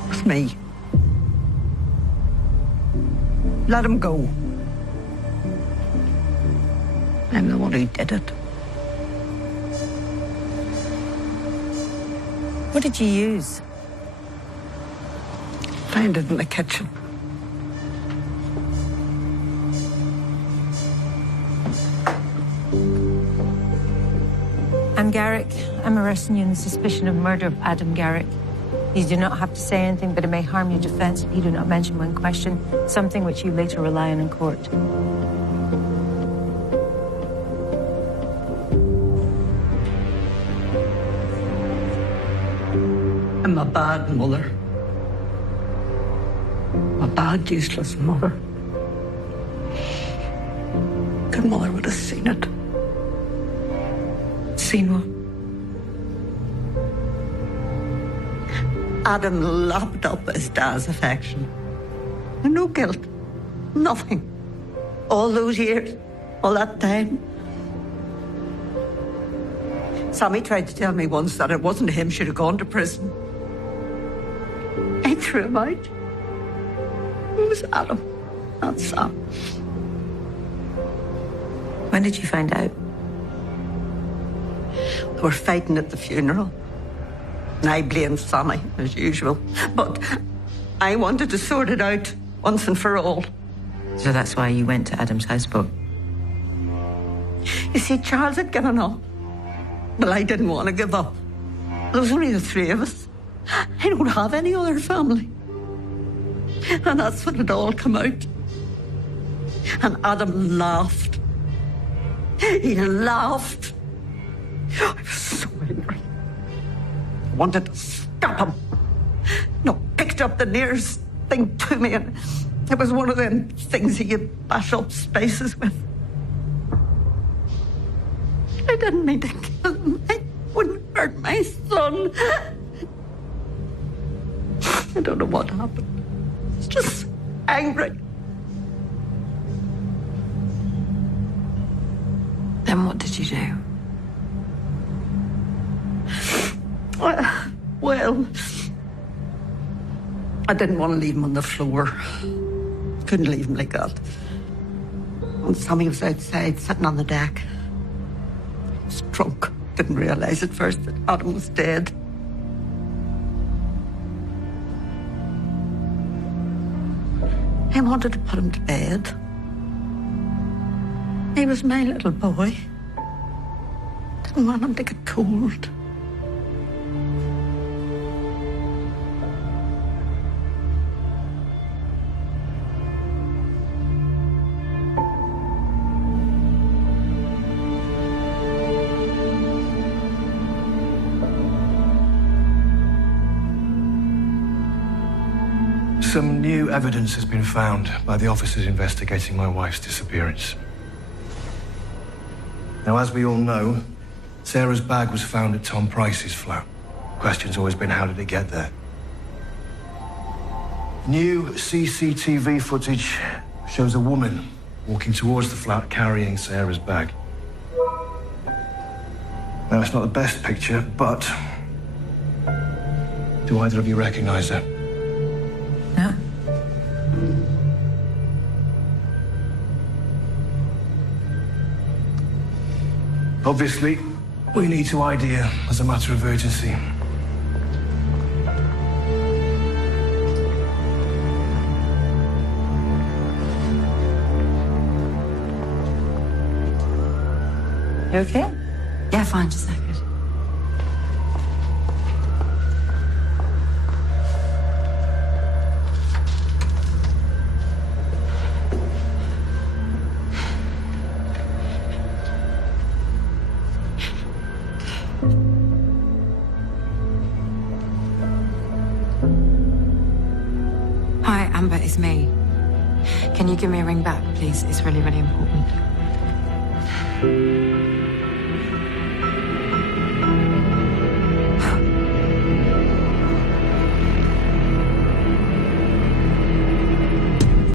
It was me. Let him go. I'm the one who did it. What did you use? Found it in the kitchen. I'm Garrick. I'm arresting you on the suspicion of murder of Adam Garrick. You do not have to say anything, but it may harm your defence if you do not mention one question, something which you later rely on in court. a bad mother. A bad, useless mother. Good mother would have seen it. Seen what? Adam lapped up his dad's affection. And no guilt. Nothing. All those years. All that time. Sammy tried to tell me once that it wasn't him should have gone to prison. I threw him out. It was Adam, not Sam. When did you find out? They were fighting at the funeral. And I blamed Sammy, as usual. But I wanted to sort it out once and for all. So that's why you went to Adam's houseboat? You see, Charles had given up. But I didn't want to give up. There was only the three of us. I don't have any other family. And that's when it all came out. And Adam laughed. He laughed. I was so angry. I wanted to stop him. No, picked up the nearest thing to me, and it was one of them things he could bash up spaces with. I didn't mean to kill him. I wouldn't hurt my son. I don't know what happened. I was just angry. Then what did you do? Well, I didn't want to leave him on the floor. Couldn't leave him like that. And Sammy was outside, sitting on the deck. He was drunk. Didn't realise at first that Adam was dead. I wanted to put him to bed. He was my little boy. Didn't want him to get cold. Some new evidence has been found by the officers investigating my wife's disappearance. Now, as we all know, Sarah's bag was found at Tom Price's flat. Question's always been, how did it get there? New CCTV footage shows a woman walking towards the flat carrying Sarah's bag. Now, it's not the best picture, but do either of you recognize her? No. Obviously, we need to ID her as a matter of urgency. You okay? Yeah, fine, just a second. Hi, Amber, it's me. Can you give me a ring back, please? It's really, really important.